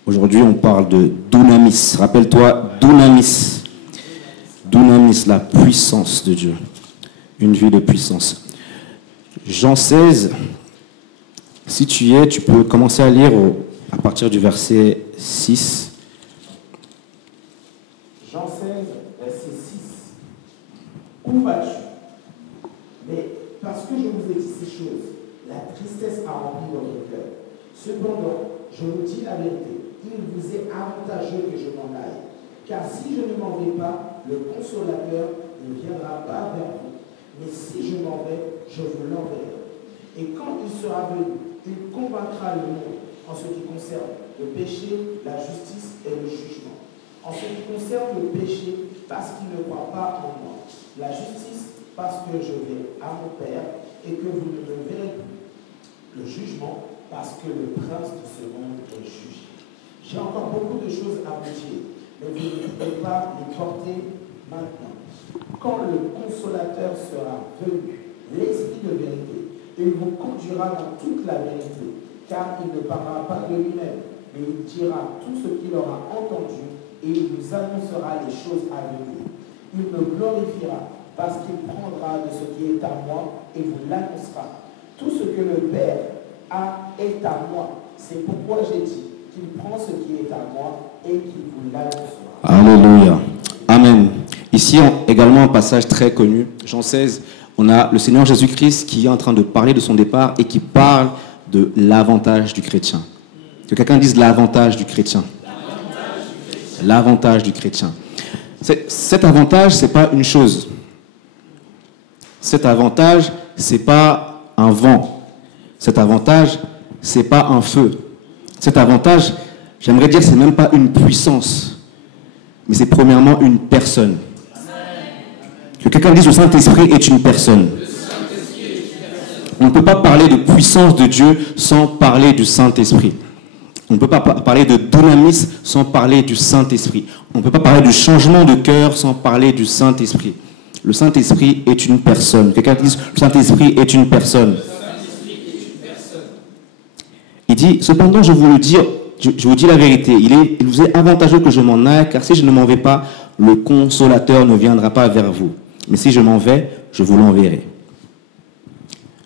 Aujourd'hui, on parle de dunamis. Rappelle-toi, dunamis. Dunamis, la puissance de Dieu. Une vie de puissance. Jean 16, si tu y es, tu peux commencer à lire à partir du verset 6. Jean 16, verset 6. Où vas-tu? Mais parce que je vous ai dit ces choses, la tristesse a rempli votre cœur. Cependant, je vous dis la vérité, il vous est avantageux que je m'en aille. Car si je ne m'en vais pas, le consolateur ne viendra pas vers vous. Mais si je m'en vais, je vous l'enverrai. Et quand il sera venu, il convaincra le monde en ce qui concerne le péché, la justice et le jugement. En ce qui concerne le péché, parce qu'il ne croit pas en moi. La justice, parce que je vais à mon Père et que vous ne me verrez plus. Le jugement, parce que le prince de ce monde est jugé. J'ai encore beaucoup de choses à vous dire, mais vous ne pouvez pas les porter maintenant. Quand le consolateur sera venu, l'Esprit de vérité, il vous conduira dans toute la vérité, car il ne parlera pas de lui-même, mais il dira tout ce qu'il aura entendu et il vous annoncera les choses à venir. Il me glorifiera parce qu'il prendra de ce qui est à moi et vous l'annoncera. Tout ce que le Père a est à moi. C'est pourquoi j'ai dit qu'il prend ce qui est à moi et qu'il vous l'annoncera. Alléluia. Amen. Ici, également un passage très connu, Jean 16, on a le Seigneur Jésus-Christ qui est en train de parler de son départ et qui parle de l'avantage du chrétien. Que quelqu'un dise l'avantage du chrétien. L'avantage du chrétien. Cet avantage, ce n'est pas une chose. Cet avantage, ce n'est pas un vent. Cet avantage, ce n'est pas un feu. Cet avantage, j'aimerais dire, ce n'est même pas une puissance. Mais c'est premièrement une personne. Que quelqu'un dise le Saint-Esprit est une personne. On ne peut pas parler de puissance de Dieu sans parler du Saint-Esprit. On ne peut pas parler de dynamisme sans parler du Saint-Esprit. On ne peut pas parler du changement de cœur sans parler du Saint-Esprit. Le Saint-Esprit est une personne. Quelqu'un dise le Saint-Esprit est une personne. Il dit, cependant, je vous dis la vérité. Il vous est avantageux que je m'en aille, car si je ne m'en vais pas, le consolateur ne viendra pas vers vous. Mais si je m'en vais, je vous l'enverrai.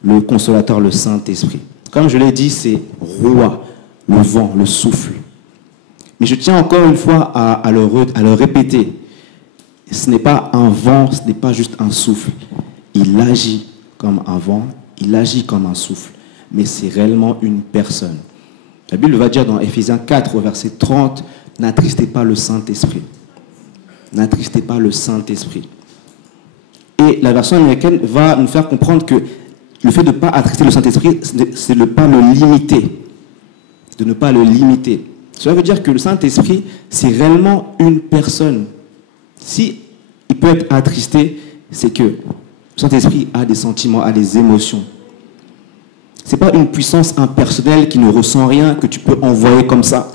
Le consolateur, le Saint-Esprit. Comme je l'ai dit, c'est roi, le vent, le souffle. Mais je tiens encore une fois à le répéter. Ce n'est pas un vent, ce n'est pas juste un souffle. Il agit comme un vent, il agit comme un souffle. Mais c'est réellement une personne. La Bible va dire dans Éphésiens 4, verset 30, « N'attristez pas le Saint-Esprit. » N'attristez pas le Saint-Esprit. Et la version américaine va nous faire comprendre que le fait de ne pas attrister le Saint-Esprit, c'est de ne pas le limiter. De ne pas le limiter. Cela veut dire que le Saint-Esprit, c'est réellement une personne. Si il peut être attristé, c'est que le Saint-Esprit a des sentiments, a des émotions. Ce n'est pas une puissance impersonnelle qui ne ressent rien, que tu peux envoyer comme ça.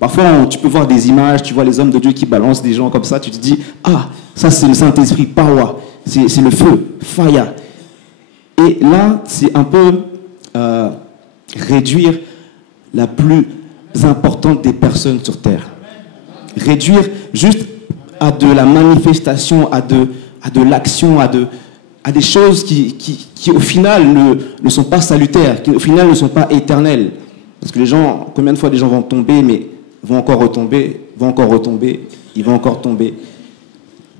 Parfois, tu peux voir des images, tu vois les hommes de Dieu qui balancent des gens comme ça, tu te dis, ah, ça c'est le Saint-Esprit, power, c'est le feu, fire. Et là, c'est un peu réduire la plus importante des personnes sur Terre. Réduire juste à de la manifestation, à de l'action, à des choses qui au final ne sont pas salutaires, qui au final ne sont pas éternelles. Parce que les gens, combien de fois les gens vont tomber, mais vont encore retomber, ils vont encore tomber.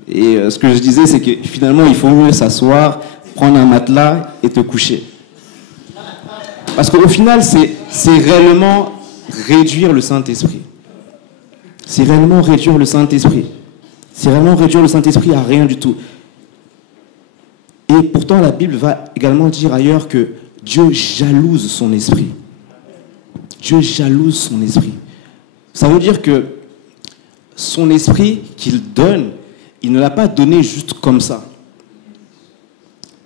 Et ce que je disais, c'est que finalement, il faut mieux s'asseoir, prendre un matelas et te coucher. Parce qu'au final, c'est réellement réduire le Saint-Esprit. C'est réellement réduire le Saint-Esprit. C'est réellement réduire le Saint-Esprit à rien du tout. Et pourtant, la Bible va également dire ailleurs que Dieu jalouse son esprit. Dieu jalouse son esprit. Ça veut dire que son esprit qu'il donne, il ne l'a pas donné juste comme ça.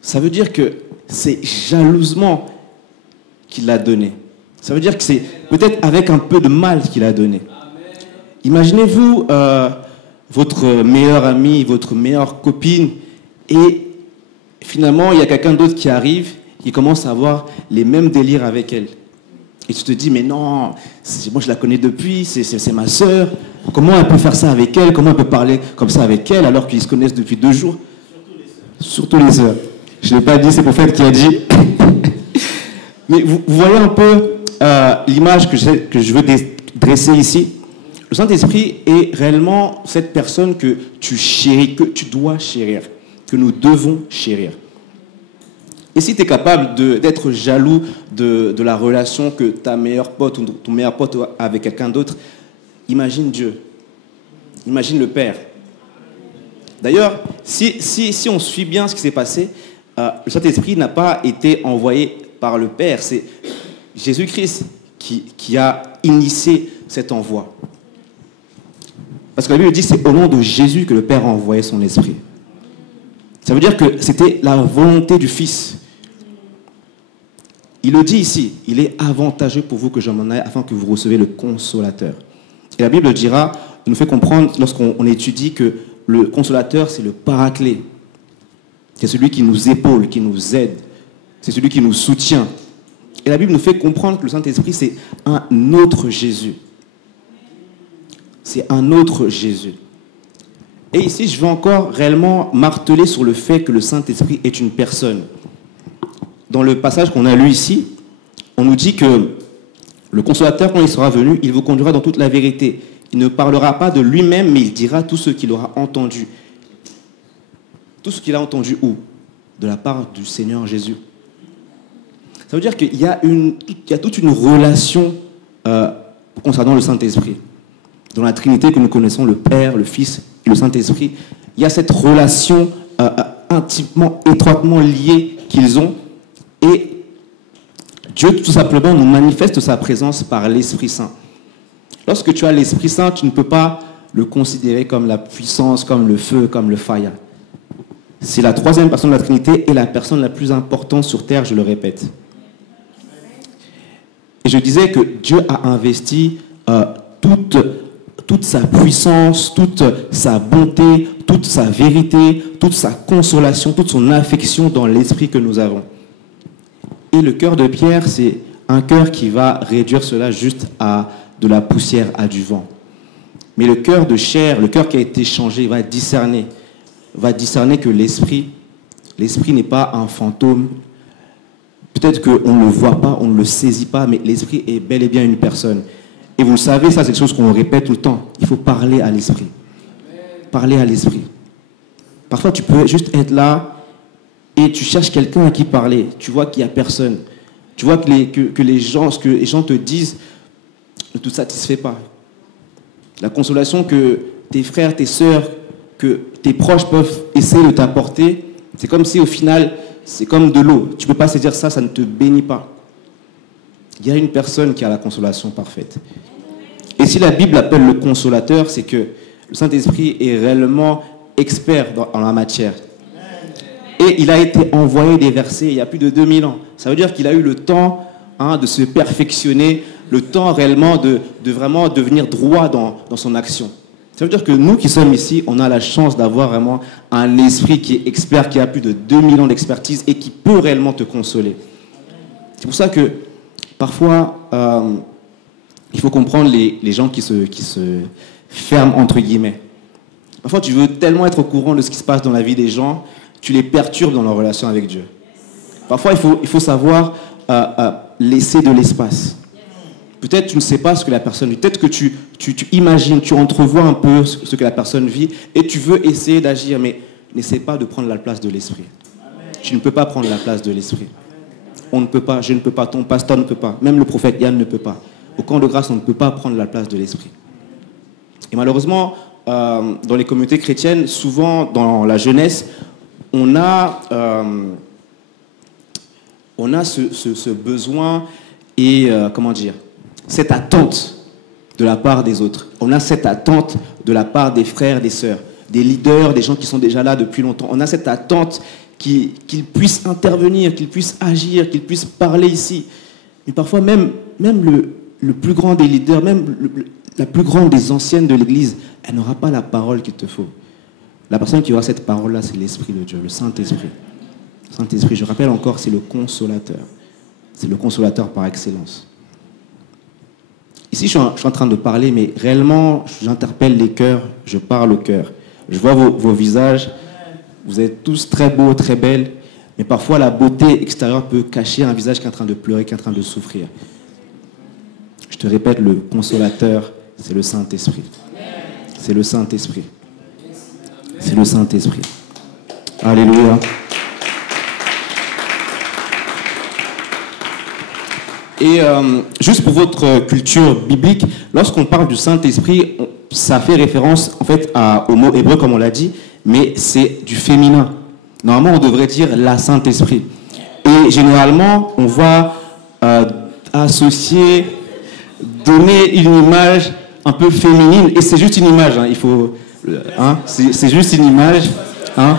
Ça veut dire que c'est jalousement qu'il l'a donné. Ça veut dire que c'est peut-être avec un peu de mal qu'il a donné. Imaginez-vous votre meilleur ami, votre meilleure copine, et finalement, il y a quelqu'un d'autre qui arrive, qui commence à avoir les mêmes délires avec elle. Et tu te dis, mais non, moi je la connais depuis, c'est ma sœur. Comment elle peut faire ça avec elle? Comment elle peut parler comme ça avec elle alors qu'ils se connaissent depuis 2 jours? Surtout les sœurs. Je ne l'ai pas dit, c'est pour faire qui a dit. Mais vous voyez un peu l'image que je veux dresser ici. Le Saint-Esprit est réellement cette personne que tu chéris, que tu dois chérir, que nous devons chérir. Et si tu es capable d'être jaloux de la relation que ta meilleure pote ou ton meilleur pote a avec quelqu'un d'autre, imagine Dieu. Imagine le Père. D'ailleurs, si on suit bien ce qui s'est passé, le Saint-Esprit n'a pas été envoyé par le Père. C'est Jésus-Christ qui a initié cet envoi. Parce que la Bible dit que c'est au nom de Jésus que le Père a envoyé son esprit. Ça veut dire que c'était la volonté du Fils. Il le dit ici, il est avantageux pour vous que je m'en aille afin que vous receviez le Consolateur. Et la Bible dira, il nous fait comprendre lorsqu'on étudie que le Consolateur, c'est le Paraclet. C'est celui qui nous épaule, qui nous aide. C'est celui qui nous soutient. Et la Bible nous fait comprendre que le Saint-Esprit, c'est un autre Jésus. C'est un autre Jésus. Et ici, je veux encore réellement marteler sur le fait que le Saint-Esprit est une personne. Dans le passage qu'on a lu ici, on nous dit que le Consolateur, quand il sera venu, il vous conduira dans toute la vérité. Il ne parlera pas de lui-même, mais il dira tout ce qu'il aura entendu. Tout ce qu'il a entendu où? De la part du Seigneur Jésus. Ça veut dire qu'il y a toute une relation concernant le Saint-Esprit. Dans la Trinité que nous connaissons, le Père, le Fils et le Saint-Esprit, il y a cette relation intimement, étroitement liée qu'ils ont. Et Dieu, tout simplement, nous manifeste sa présence par l'Esprit Saint. Lorsque tu as l'Esprit Saint, tu ne peux pas le considérer comme la puissance, comme le feu, comme le fire. C'est la troisième personne de la Trinité et la personne la plus importante sur terre, je le répète. Et je disais que Dieu a investi toute sa puissance, toute sa bonté, toute sa vérité, toute sa consolation, toute son affection dans l'esprit que nous avons. Et le cœur de Pierre, c'est un cœur qui va réduire cela juste à de la poussière, à du vent. Mais le cœur de chair, le cœur qui a été changé, va discerner que l'esprit n'est pas un fantôme. Peut-être qu'on ne le voit pas, on ne le saisit pas, mais l'esprit est bel et bien une personne. Et vous le savez, ça c'est quelque chose qu'on répète tout le temps. Il faut parler à l'esprit. Parler à l'esprit. Parfois tu peux juste être là et tu cherches quelqu'un à qui parler. Tu vois qu'il n'y a personne. Tu vois que ce que les gens te disent ne te satisfait pas. La consolation que tes frères, tes sœurs, que tes proches peuvent essayer de t'apporter, c'est comme si au final, c'est comme de l'eau. Tu ne peux pas se dire ça ne te bénit pas. Il y a une personne qui a la consolation parfaite. Et si la Bible appelle le consolateur, c'est que le Saint-Esprit est réellement expert en la matière. Et il a été envoyé des versets il y a plus de 2000 ans. Ça veut dire qu'il a eu le temps de se perfectionner, le temps réellement de vraiment devenir droit dans son action. Ça veut dire que nous qui sommes ici, on a la chance d'avoir vraiment un esprit qui est expert, qui a plus de 2000 ans d'expertise et qui peut réellement te consoler. C'est pour ça que parfois, il faut comprendre les gens qui se ferment entre guillemets. Parfois, tu veux tellement être au courant de ce qui se passe dans la vie des gens, tu les perturbes dans leur relation avec Dieu. Parfois, il faut savoir laisser de l'espace. Peut-être tu ne sais pas ce que la personne vit. Peut-être que tu imagines, tu entrevois un peu ce que la personne vit et tu veux essayer d'agir, mais n'essaie pas de prendre la place de l'esprit. Tu ne peux pas prendre la place de l'esprit. On ne peut pas, je ne peux pas, ton pasteur ne peut pas, même le prophète Yann ne peut pas. Au camp de grâce, on ne peut pas prendre la place de l'esprit. Et malheureusement, dans les communautés chrétiennes, souvent dans la jeunesse, on a ce besoin et, cette attente de la part des autres. On a cette attente de la part des frères, des sœurs, des leaders, des gens qui sont déjà là depuis longtemps. On a cette attente qu'ils puissent intervenir, qu'ils puissent agir, qu'ils puissent parler ici. Mais parfois, même le plus grand des leaders, même la plus grande des anciennes de l'Église, elle n'aura pas la parole qu'il te faut. La personne qui aura cette parole-là, c'est l'Esprit de Dieu, le Saint-Esprit. Le Saint-Esprit, je rappelle encore, c'est le consolateur. C'est le consolateur par excellence. Ici, je suis en train de parler, mais réellement, j'interpelle les cœurs, je parle au cœur. Je vois vos visages, vous êtes tous très beaux, très belles, mais parfois la beauté extérieure peut cacher un visage qui est en train de pleurer, qui est en train de souffrir. Je te répète, le consolateur, c'est le Saint-Esprit. C'est le Saint-Esprit. C'est le Saint-Esprit. Alléluia. Et juste pour votre culture biblique, lorsqu'on parle du Saint-Esprit, ça fait référence en fait au mot hébreu comme on l'a dit, mais c'est du féminin. Normalement, on devrait dire la Saint-Esprit. Et généralement, on va associer donner une image un peu féminine, et c'est juste une image, hein, il faut... Hein, c'est juste une image. Hein,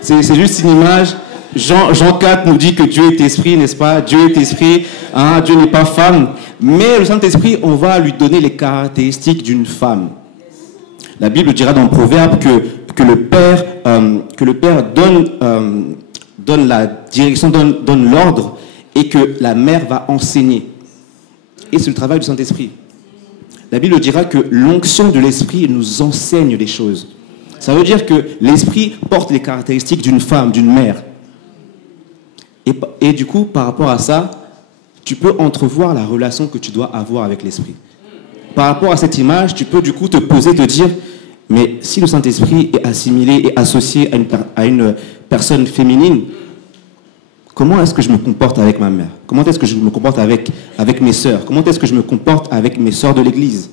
c'est juste une image. Jean 4 nous dit que Dieu est esprit, n'est-ce pas? Dieu est esprit, hein, Dieu n'est pas femme. Mais le Saint-Esprit, on va lui donner les caractéristiques d'une femme. La Bible dira dans le Proverbe que le Père donne la direction, donne l'ordre, et que la mère va enseigner. Et c'est le travail du Saint-Esprit. La Bible dira que l'onction de l'Esprit nous enseigne les choses. Ça veut dire que l'Esprit porte les caractéristiques d'une femme, d'une mère. Et du coup, par rapport à ça, tu peux entrevoir la relation que tu dois avoir avec l'Esprit. Par rapport à cette image, tu peux du coup te poser, te dire, mais si le Saint-Esprit est assimilé et associé à une personne féminine, comment est-ce que je me comporte avec ma mère? Comment est-ce que je me comporte avec mes sœurs? Comment est-ce que je me comporte avec mes sœurs de l'église?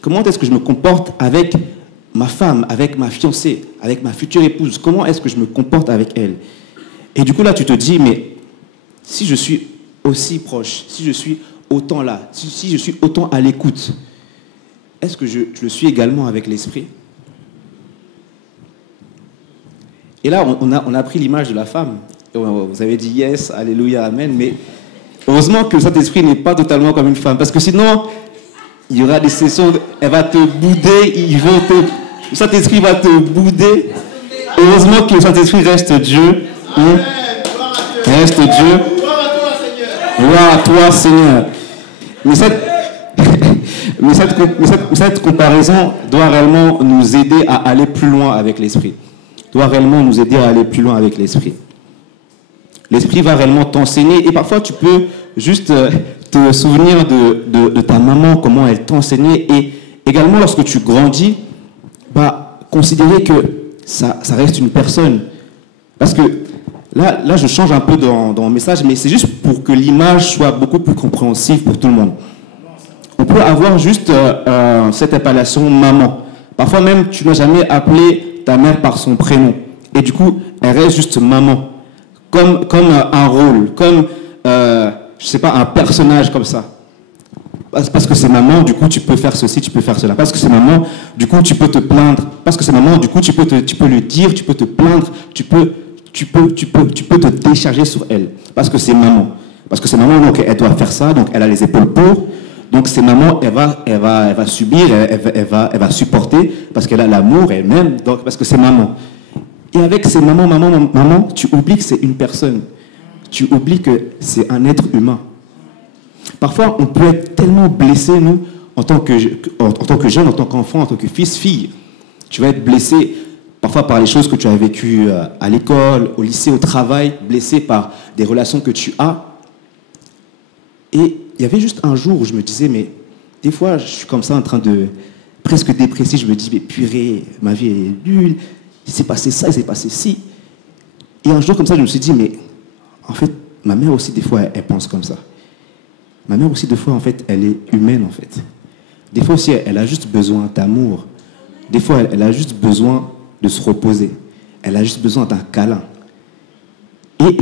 Comment est-ce que je me comporte avec ma femme, avec ma fiancée, avec ma future épouse? Comment est-ce que je me comporte avec elle? Et du coup, là, tu te dis, mais si je suis aussi proche, si je suis autant là, si je suis autant à l'écoute, est-ce que je le suis également avec l'Esprit? Et là, on a pris l'image de la femme. Vous avez dit yes, alléluia, amen, mais heureusement que le Saint-Esprit n'est pas totalement comme une femme, parce que sinon, il y aura des sessions, elle va te bouder, le Saint-Esprit va te bouder. Heureusement que le Saint-Esprit reste Dieu. Hein? Reste Dieu. Gloire à toi, Seigneur. Mais cette comparaison doit réellement nous aider à aller plus loin avec l'Esprit. Doit réellement nous aider à aller plus loin avec l'Esprit. L'Esprit va réellement t'enseigner, et parfois tu peux juste te souvenir de ta maman, comment elle t'enseignait, et également lorsque tu grandis, considérer que ça reste une personne. Parce que là je change un peu dans mon message, mais c'est juste pour que l'image soit beaucoup plus compréhensive pour tout le monde. On peut avoir juste cette appellation maman. Parfois même, tu n'as jamais appelé ta mère par son prénom, et du coup, elle reste juste maman. Comme un rôle, comme, je sais pas, un personnage comme ça. Parce que c'est maman, du coup, tu peux faire ceci, tu peux faire cela. Parce que c'est maman, du coup, tu peux te plaindre. Parce que c'est maman, du coup, tu peux le dire, tu peux te plaindre, tu peux te décharger sur elle. Parce que c'est maman. Parce que c'est maman, donc elle doit faire ça, donc elle a les épaules pour. Donc c'est maman, elle va subir, elle va supporter, parce qu'elle a l'amour elle-même, donc parce que c'est maman. Et avec ces maman, tu oublies que c'est une personne. Tu oublies que c'est un être humain. Parfois, on peut être tellement blessé, nous, en tant que jeune, en tant qu'enfant, en tant que fils, fille. Tu vas être blessé parfois par les choses que tu as vécues à l'école, au lycée, au travail, blessé par des relations que tu as. Et il y avait juste un jour où je me disais, mais des fois, je suis comme ça en train de presque dépressif. Je me dis, mais purée, ma vie est nulle. Il s'est passé ça, il s'est passé ci. Et un jour comme ça, je me suis dit, mais en fait, ma mère aussi, des fois, elle pense comme ça. Ma mère aussi, des fois, en fait, elle est humaine, en fait. Des fois aussi, elle a juste besoin d'amour. Des fois, elle a juste besoin de se reposer. Elle a juste besoin d'un câlin. Et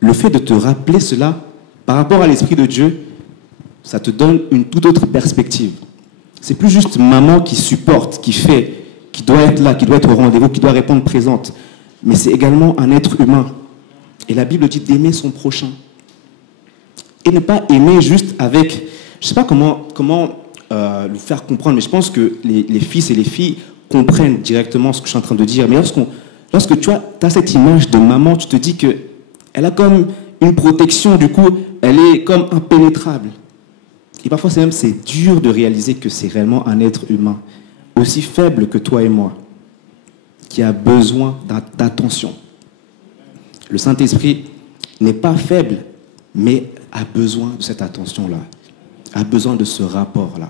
le fait de te rappeler cela, par rapport à l'Esprit de Dieu, ça te donne une toute autre perspective. C'est plus juste maman qui supporte, qui fait, qui doit être là, qui doit être au rendez-vous, qui doit répondre présente. Mais c'est également un être humain. Et la Bible dit d'aimer son prochain. Et ne pas aimer juste avec... Je ne sais pas comment le faire comprendre, mais je pense que les fils et les filles comprennent directement ce que je suis en train de dire. Mais lorsque tu as cette image de maman, tu te dis qu'elle a comme une protection, du coup, elle est comme impénétrable. Et parfois, c'est dur de réaliser que c'est réellement un être humain, aussi faible que toi et moi, qui a besoin d'attention. Le Saint-Esprit n'est pas faible, mais a besoin de cette attention-là, a besoin de ce rapport-là.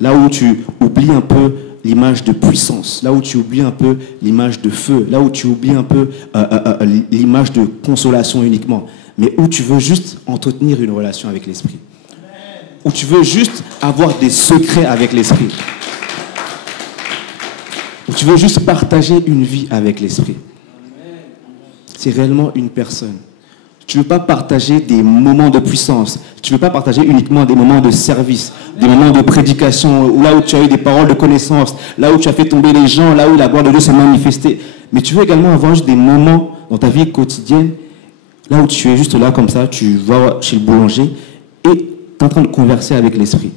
Là où tu oublies un peu l'image de puissance, là où tu oublies un peu l'image de feu, là où tu oublies un peu l'image de consolation uniquement, mais où tu veux juste entretenir une relation avec l'Esprit, où tu veux juste avoir des secrets avec l'Esprit, où tu veux juste partager une vie avec l'Esprit. C'est réellement une personne. Tu ne veux pas partager des moments de puissance. Tu ne veux pas partager uniquement des moments de service, des moments de prédication, là où tu as eu des paroles de connaissance, là où tu as fait tomber les gens, là où la gloire de Dieu s'est manifestée. Mais tu veux également avoir juste des moments dans ta vie quotidienne, là où tu es juste là comme ça, tu vas chez le boulanger et tu es en train de converser avec l'esprit.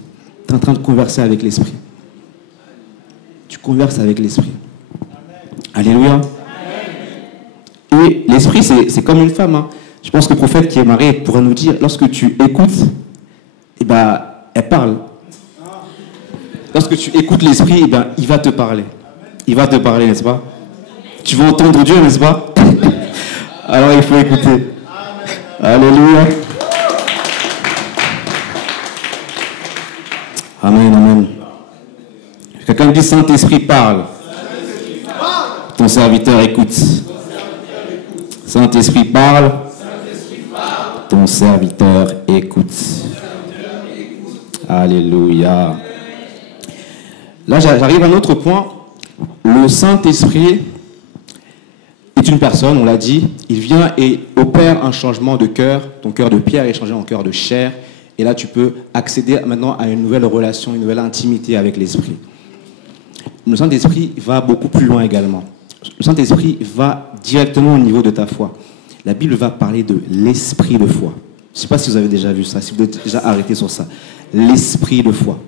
Tu es en train de converser avec l'esprit. Tu converses avec l'esprit. Alléluia. Et l'esprit, c'est comme une femme. Hein. Je pense que le prophète qui est marié pourrait nous dire, lorsque tu écoutes, eh ben, elle parle. Lorsque tu écoutes l'esprit, eh ben, il va te parler. Il va te parler, n'est-ce pas? Tu veux entendre Dieu, n'est-ce pas? Alors il faut écouter. Alléluia. Amen, amen. Quelqu'un me dit, Saint-Esprit parle. Ton serviteur écoute. Saint-Esprit parle. Ton serviteur écoute. Alléluia. Là, j'arrive à un autre point. Le Saint-Esprit est une personne, on l'a dit. Il vient et opère un changement de cœur. Ton cœur de pierre est changé en cœur de chair. Et là, tu peux accéder maintenant à une nouvelle relation, une nouvelle intimité avec l'Esprit. Le Saint-Esprit va beaucoup plus loin également. Le Saint-Esprit va directement au niveau de ta foi. La Bible va parler de l'esprit de foi. Je ne sais pas si vous avez déjà vu ça, si vous êtes déjà arrêté sur ça. L'esprit de foi.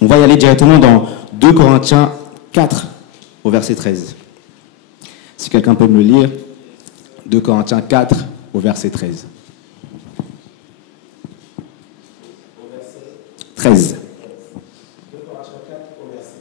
On va y aller directement dans 2 Corinthiens 4, au verset 13. Si quelqu'un peut me le lire, 2 Corinthiens 4, au verset 13. 13. 2 Corinthiens 4 au verset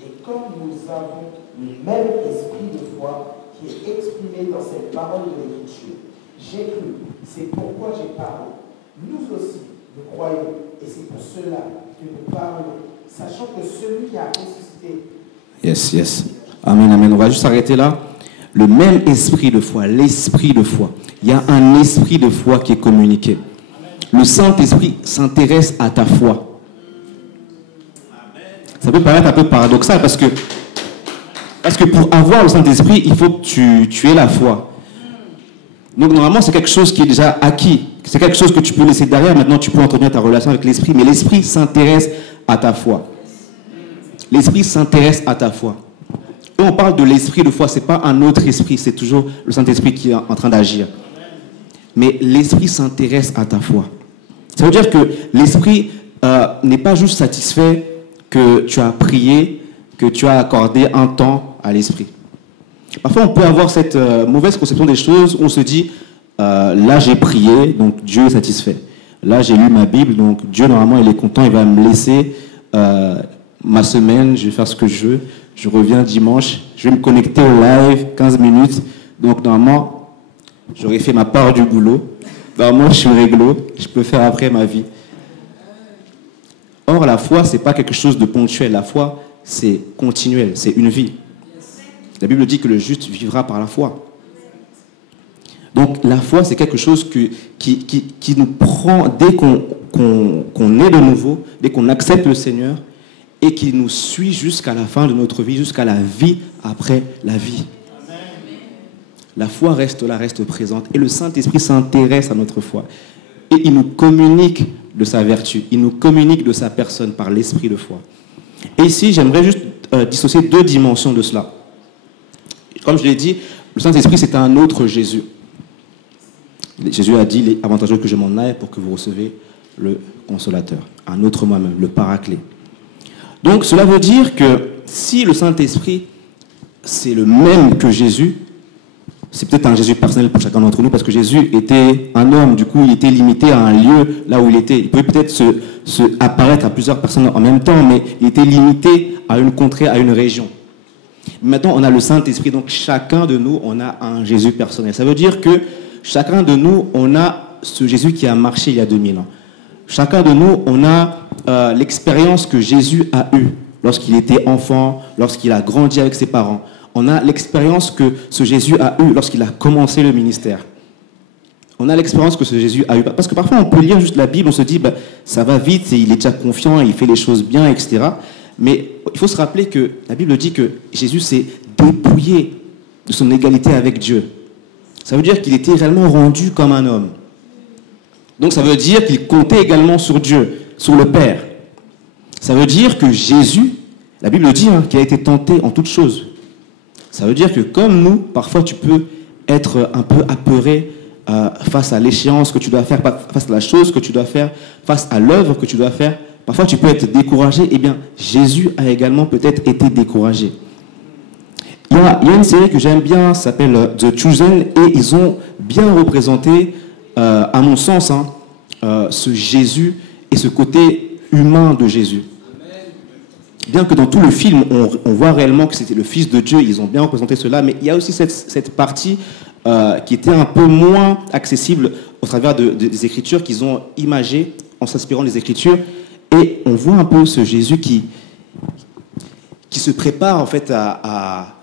13. Et comme nous avons le même esprit de foi qui est exprimé dans cette parole de l'Écriture, j'ai cru, c'est pourquoi j'ai parlé. Nous aussi, nous croyons, et c'est pour cela que nous parlons, sachant que celui qui a ressuscité. Yes, yes. Amen, amen. On va juste s'arrêter là. Le même esprit de foi, l'esprit de foi. Il y a un esprit de foi qui est communiqué. Le Saint-Esprit s'intéresse à ta foi. Ça peut paraître un peu paradoxal parce que pour avoir le Saint-Esprit, il faut que tu aies la foi. Donc normalement, c'est quelque chose qui est déjà acquis. C'est quelque chose que tu peux laisser derrière. Maintenant, tu peux entretenir ta relation avec l'Esprit. Mais l'Esprit s'intéresse à ta foi. L'Esprit s'intéresse à ta foi. Quand on parle de l'Esprit de foi, ce n'est pas un autre esprit. C'est toujours le Saint-Esprit qui est en train d'agir. Mais l'Esprit s'intéresse à ta foi. Ça veut dire que l'Esprit n'est pas juste satisfait que tu as prié, que tu as accordé un temps à l'Esprit. Parfois, on peut avoir cette mauvaise conception des choses où on se dit, là j'ai prié, donc Dieu est satisfait. Là j'ai lu ma Bible, donc Dieu normalement il est content, il va me laisser ma semaine, je vais faire ce que je veux. Je reviens dimanche, je vais me connecter au live, 15 minutes. Donc normalement, j'aurais fait ma part du boulot. Normalement, je suis réglo, je peux faire après ma vie. Or, la foi, ce n'est pas quelque chose de ponctuel. La foi, c'est continuel, c'est une vie. La Bible dit que le juste vivra par la foi. Donc, la foi, c'est quelque chose qui nous prend dès qu'on est de nouveau, dès qu'on accepte le Seigneur, et qui nous suit jusqu'à la fin de notre vie, jusqu'à la vie après la vie. La foi reste là, reste présente. Et le Saint-Esprit s'intéresse à notre foi. Et il nous communique de sa vertu. Il nous communique de sa personne par l'esprit de foi. Et ici, j'aimerais juste dissocier 2 dimensions de cela. Comme je l'ai dit, le Saint-Esprit, c'est un autre Jésus. Jésus a dit, il est avantageux que je m'en aille pour que vous recevez le consolateur. Un autre moi-même, le paraclet. Donc, cela veut dire que si le Saint-Esprit, c'est le même que Jésus, c'est peut-être un Jésus personnel pour chacun d'entre nous, parce que Jésus était un homme, du coup il était limité à un lieu là où il était. Il pouvait peut-être se apparaître à plusieurs personnes en même temps, mais il était limité à une contrée, à une région. Maintenant on a le Saint-Esprit, donc chacun de nous, on a un Jésus personnel. Ça veut dire que chacun de nous, on a ce Jésus qui a marché il y a 2000 ans. Chacun de nous, on a l'expérience que Jésus a eue lorsqu'il était enfant, lorsqu'il a grandi avec ses parents. On a l'expérience que ce Jésus a eue lorsqu'il a commencé le ministère. On a l'expérience que ce Jésus a eue. Parce que parfois, on peut lire juste la Bible, on se dit, ça va vite, et il est déjà confiant, il fait les choses bien, etc. Mais il faut se rappeler que la Bible dit que Jésus s'est dépouillé de son égalité avec Dieu. Ça veut dire qu'il était réellement rendu comme un homme. Donc ça veut dire qu'il comptait également sur Dieu, sur le Père. Ça veut dire que Jésus, la Bible dit qu'il a été tenté en toutes choses. Ça veut dire que comme nous, parfois tu peux être un peu apeuré face à l'échéance que tu dois faire, face à la chose que tu dois faire, face à l'œuvre que tu dois faire. Parfois tu peux être découragé. Eh bien, Jésus a également peut-être été découragé. Il y a une série que j'aime bien, ça s'appelle The Chosen, et ils ont bien représenté, à mon sens, ce Jésus et ce côté humain de Jésus. Bien que dans tout le film, on voit réellement que c'était le Fils de Dieu, ils ont bien représenté cela, mais il y a aussi cette partie qui était un peu moins accessible au travers des Écritures qu'ils ont imagées en s'inspirant des Écritures, et on voit un peu ce Jésus qui se prépare en fait à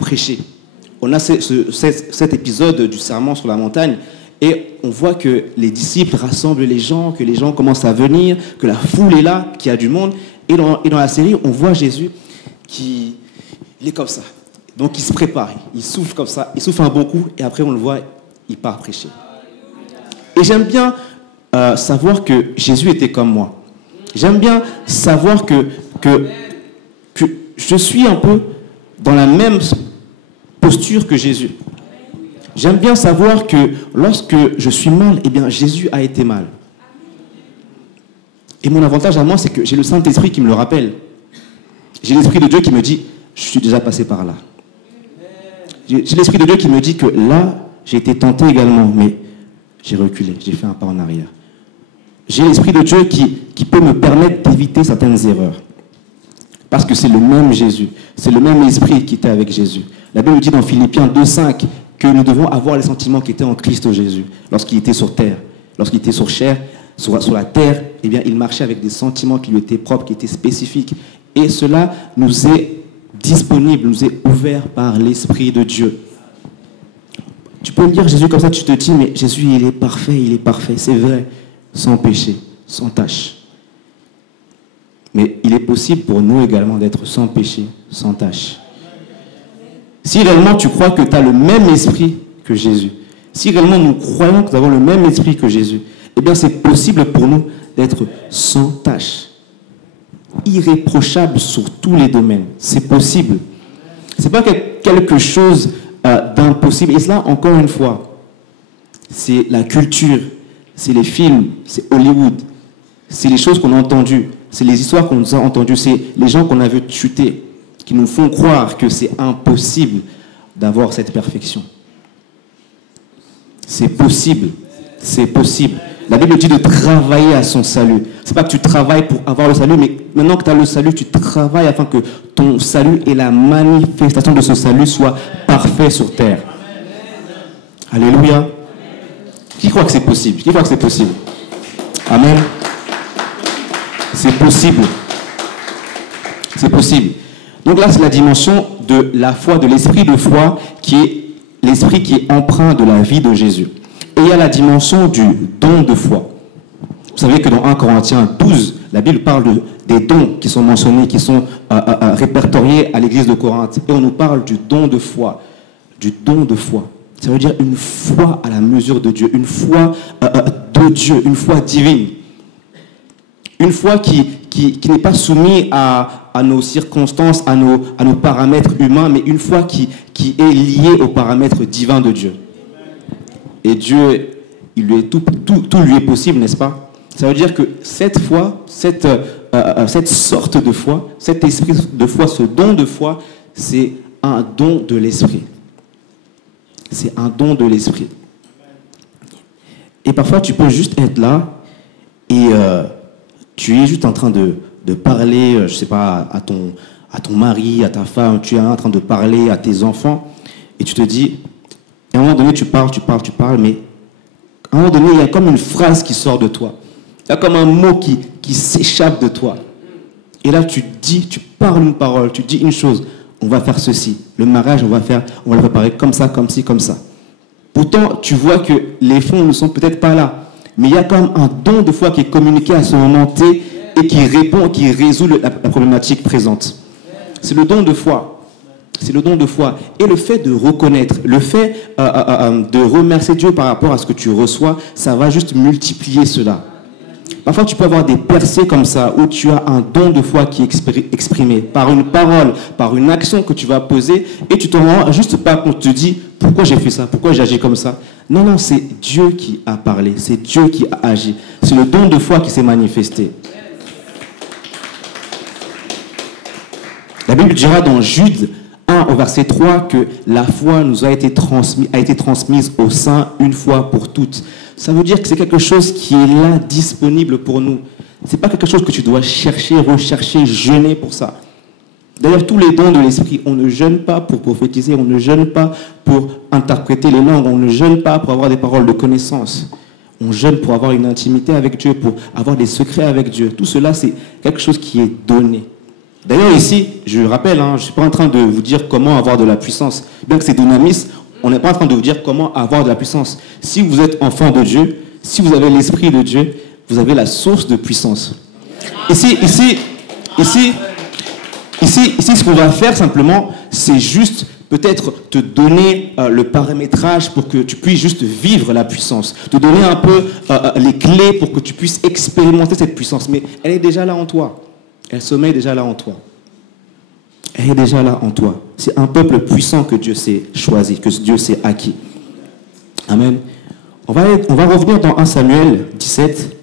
prêcher. On a cet épisode du sermon sur la montagne, et on voit que les disciples rassemblent les gens, que les gens commencent à venir, que la foule est là, qu'il y a du monde. Et dans la série, on voit Jésus il est comme ça. Donc il se prépare, il souffle comme ça, il souffle un bon coup, et après on le voit, il part prêcher. Et j'aime bien savoir que Jésus était comme moi. J'aime bien savoir que je suis un peu dans la même posture que Jésus. J'aime bien savoir que lorsque je suis mal, eh bien Jésus a été mal. Et mon avantage à moi, c'est que j'ai le Saint-Esprit qui me le rappelle. J'ai l'Esprit de Dieu qui me dit, je suis déjà passé par là. J'ai l'Esprit de Dieu qui me dit que là, j'ai été tenté également, mais j'ai reculé, j'ai fait un pas en arrière. J'ai l'Esprit de Dieu qui peut me permettre d'éviter certaines erreurs. Parce que c'est le même Jésus, c'est le même Esprit qui était avec Jésus. La Bible dit dans Philippiens 2,5 que nous devons avoir les sentiments qui étaient en Christ Jésus, lorsqu'il était sur terre, lorsqu'il était sur chair, sur la terre, eh bien, il marchait avec des sentiments qui lui étaient propres, qui étaient spécifiques. Et cela nous est disponible, nous est ouvert par l'Esprit de Dieu. Tu peux me dire Jésus comme ça, tu te dis, mais Jésus, il est parfait, c'est vrai, sans péché, sans tache. Mais il est possible pour nous également d'être sans péché, sans tache. Si réellement tu crois que tu as le même esprit que Jésus, si réellement nous croyons que nous avons le même esprit que Jésus, eh bien c'est possible pour nous d'être sans tache, irréprochable sur tous les domaines. C'est possible. Ce n'est pas quelque chose d'impossible. Et cela, encore une fois, c'est la culture, c'est les films, c'est Hollywood, c'est les choses qu'on a entendues, c'est les histoires qu'on nous a entendues, c'est les gens qu'on a vus chuter, qui nous font croire que c'est impossible d'avoir cette perfection. C'est possible. C'est possible. La Bible dit de travailler à son salut. Ce n'est pas que tu travailles pour avoir le salut, mais maintenant que tu as le salut, tu travailles afin que ton salut et la manifestation de ce salut soient parfaits sur terre. Alléluia. Qui croit que c'est possible? Qui croit que c'est possible? Amen. C'est possible. C'est possible. Donc là, c'est la dimension de la foi, de l'esprit de foi, qui est l'esprit qui est empreint de la vie de Jésus. Et il y a la dimension du don de foi. Vous savez que dans 1 Corinthiens 12, la Bible parle des dons qui sont mentionnés, qui sont répertoriés à l'église de Corinthe. Et on nous parle du don de foi. Du don de foi. Ça veut dire une foi à la mesure de Dieu, une foi de Dieu, une foi divine. Une foi qui n'est pas soumise à nos circonstances, à nos paramètres humains, mais une foi qui est liée aux paramètres divins de Dieu. Et Dieu, tout lui est possible, n'est-ce pas? Ça veut dire que cette foi, cette sorte de foi, cet esprit de foi, ce don de foi, c'est un don de l'esprit. C'est un don de l'esprit. Et parfois, tu peux juste être là et tu es juste en train de parler, je ne sais pas, à ton mari, à ta femme, tu es en train de parler à tes enfants et tu te dis, à un moment donné, tu parles, mais à un moment donné, il y a comme une phrase qui sort de toi. Il y a comme un mot qui s'échappe de toi. Et là, tu parles une parole, tu dis une chose. On va faire ceci. Le mariage, on va le préparer comme ça, comme ci, comme ça. Pourtant, tu vois que les fonds ne sont peut-être pas là. Mais il y a quand même un don de foi qui est communiqué à ce moment T et qui répond, qui résout la problématique présente. C'est le don de foi. C'est le don de foi. Et le fait de reconnaître, le fait de remercier Dieu par rapport à ce que tu reçois, ça va juste multiplier cela. Parfois, tu peux avoir des percées comme ça, où tu as un don de foi qui est exprimé par une parole, par une action que tu vas poser, et tu t'en rends juste pas compte. Tu te dis, pourquoi j'ai fait ça? Pourquoi j'ai agi comme ça? Non, non, c'est Dieu qui a parlé, c'est Dieu qui a agi. C'est le don de foi qui s'est manifesté. La Bible dira dans Jude 1 au verset 3 que la foi nous a été transmise au sein une fois pour toutes. Ça veut dire que c'est quelque chose qui est là, disponible pour nous. Ce n'est pas quelque chose que tu dois chercher, rechercher, jeûner pour ça. D'ailleurs, tous les dons de l'esprit, on ne jeûne pas pour prophétiser, on ne jeûne pas pour interpréter les langues, on ne jeûne pas pour avoir des paroles de connaissance. On jeûne pour avoir une intimité avec Dieu, pour avoir des secrets avec Dieu. Tout cela, c'est quelque chose qui est donné. D'ailleurs, ici, je rappelle, je ne suis pas en train de vous dire comment avoir de la puissance. Bien que c'est dynamis, on n'est pas en train de vous dire comment avoir de la puissance. Si vous êtes enfant de Dieu, si vous avez l'Esprit de Dieu, vous avez la source de puissance. Ici, ce qu'on va faire simplement, c'est juste peut-être te donner le paramétrage pour que tu puisses juste vivre la puissance. Te donner un peu les clés pour que tu puisses expérimenter cette puissance. Mais elle est déjà là en toi. Elle sommeille déjà là en toi. Elle est déjà là en toi. C'est un peuple puissant que Dieu s'est choisi, que Dieu s'est acquis. Amen. On va revenir dans 1 Samuel 17.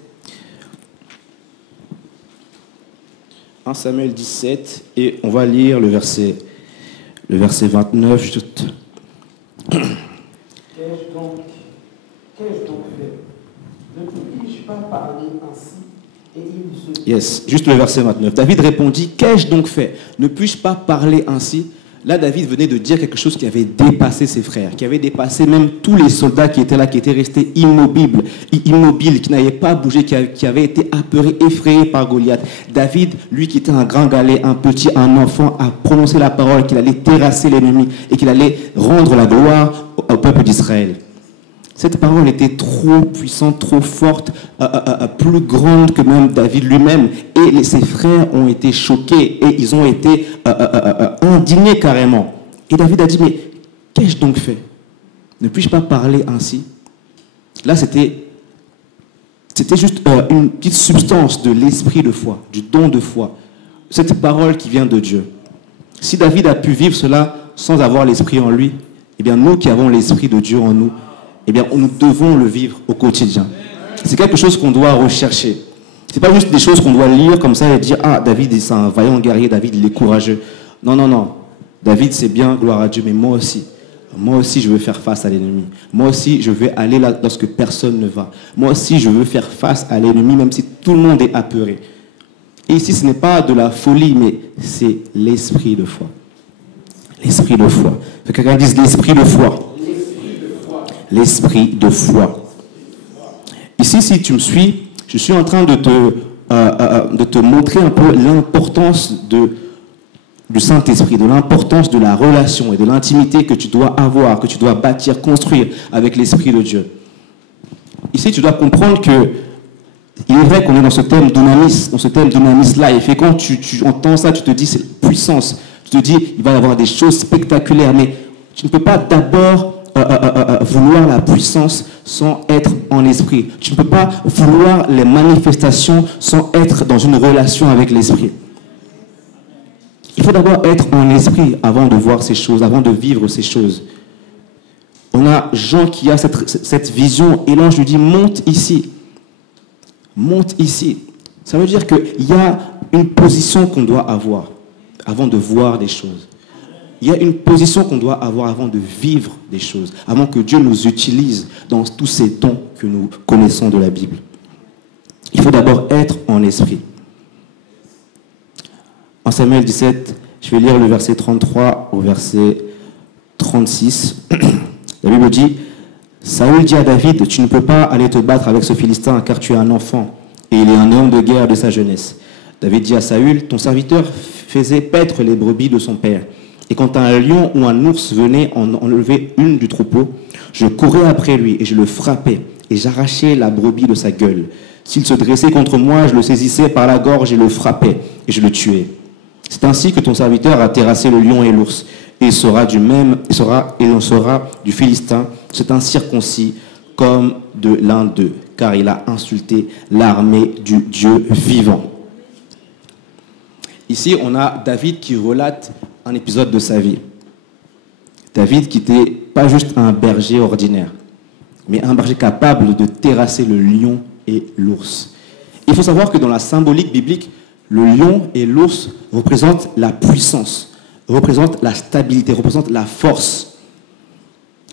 1 Samuel 17 et on va lire le verset 29. Qu'ai-je donc fait? Ne puis-je pas parler ainsi? Et il se... Yes, juste le verset 29. David répondit, qu'ai-je donc fait? Ne puis-je pas parler ainsi? Là, David venait de dire quelque chose qui avait dépassé ses frères, qui avait dépassé même tous les soldats qui étaient là, qui étaient restés immobiles, qui n'avaient pas bougé, qui avaient été apeurés, effrayés par Goliath. David, lui qui était un grand galet, un petit, un enfant, a prononcé la parole qu'il allait terrasser l'ennemi et qu'il allait rendre la gloire au peuple d'Israël. Cette parole était trop puissante, trop forte, plus grande que même David lui-même. Et ses frères ont été choqués et ils ont été indignés carrément. Et David a dit, mais qu'ai-je donc fait? Ne puis-je pas parler ainsi? Là, c'était juste une petite substance de l'esprit de foi, du don de foi. Cette parole qui vient de Dieu. Si David a pu vivre cela sans avoir l'esprit en lui, eh bien nous qui avons l'esprit de Dieu en nous, eh bien, nous devons le vivre au quotidien. C'est quelque chose qu'on doit rechercher. Ce n'est pas juste des choses qu'on doit lire comme ça et dire « Ah, David, c'est un vaillant guerrier, David, il est courageux. » Non, non, non. David, c'est bien, gloire à Dieu, mais moi aussi, je veux faire face à l'ennemi. Moi aussi, je vais aller là lorsque personne ne va. Moi aussi, je veux faire face à l'ennemi, même si tout le monde est apeuré. Et ici, ce n'est pas de la folie, mais c'est l'esprit de foi. L'esprit de foi. Que quelqu'un dise l'esprit de foi. L'esprit de foi. Ici, si tu me suis, je suis en train de te montrer un peu l'importance du Saint-Esprit, de l'importance de la relation et de l'intimité que tu dois avoir, que tu dois bâtir, construire avec l'Esprit de Dieu. Ici, tu dois comprendre que il est vrai qu'on est dans ce thème dynamis life, et quand tu entends ça, tu te dis c'est puissance, tu te dis il va y avoir des choses spectaculaires, mais tu ne peux pas d'abord vouloir la puissance sans être en esprit. Tu ne peux pas vouloir les manifestations sans être dans une relation avec l'esprit. Il faut d'abord être en esprit avant de voir ces choses, avant de vivre ces choses. On a Jean qui a cette vision et l'ange lui dit monte ici. Monte ici. Ça veut dire qu'il y a une position qu'on doit avoir avant de voir des choses. Il y a une position qu'on doit avoir avant de vivre des choses, avant que Dieu nous utilise dans tous ces dons que nous connaissons de la Bible. Il faut d'abord être en esprit. En Samuel 17, je vais lire le verset 33 au verset 36. La Bible dit, Saül dit à David, tu ne peux pas aller te battre avec ce Philistin car tu es un enfant et il est un homme de guerre de sa jeunesse. David dit à Saül, ton serviteur faisait paître les brebis de son père. Et quand un lion ou un ours venait en enlever une du troupeau, je courais après lui et je le frappais et j'arrachais la brebis de sa gueule. S'il se dressait contre moi, je le saisissais par la gorge et le frappais et je le tuais. C'est ainsi que ton serviteur a terrassé le lion et l'ours. et il sera du Philistin, c'est un circoncis comme de l'un d'eux, car il a insulté l'armée du Dieu vivant. Ici, on a David qui relate un épisode de sa vie. David qui n'était pas juste un berger ordinaire, mais un berger capable de terrasser le lion et l'ours. Il faut savoir que dans la symbolique biblique, le lion et l'ours représentent la puissance, représentent la stabilité, représentent la force.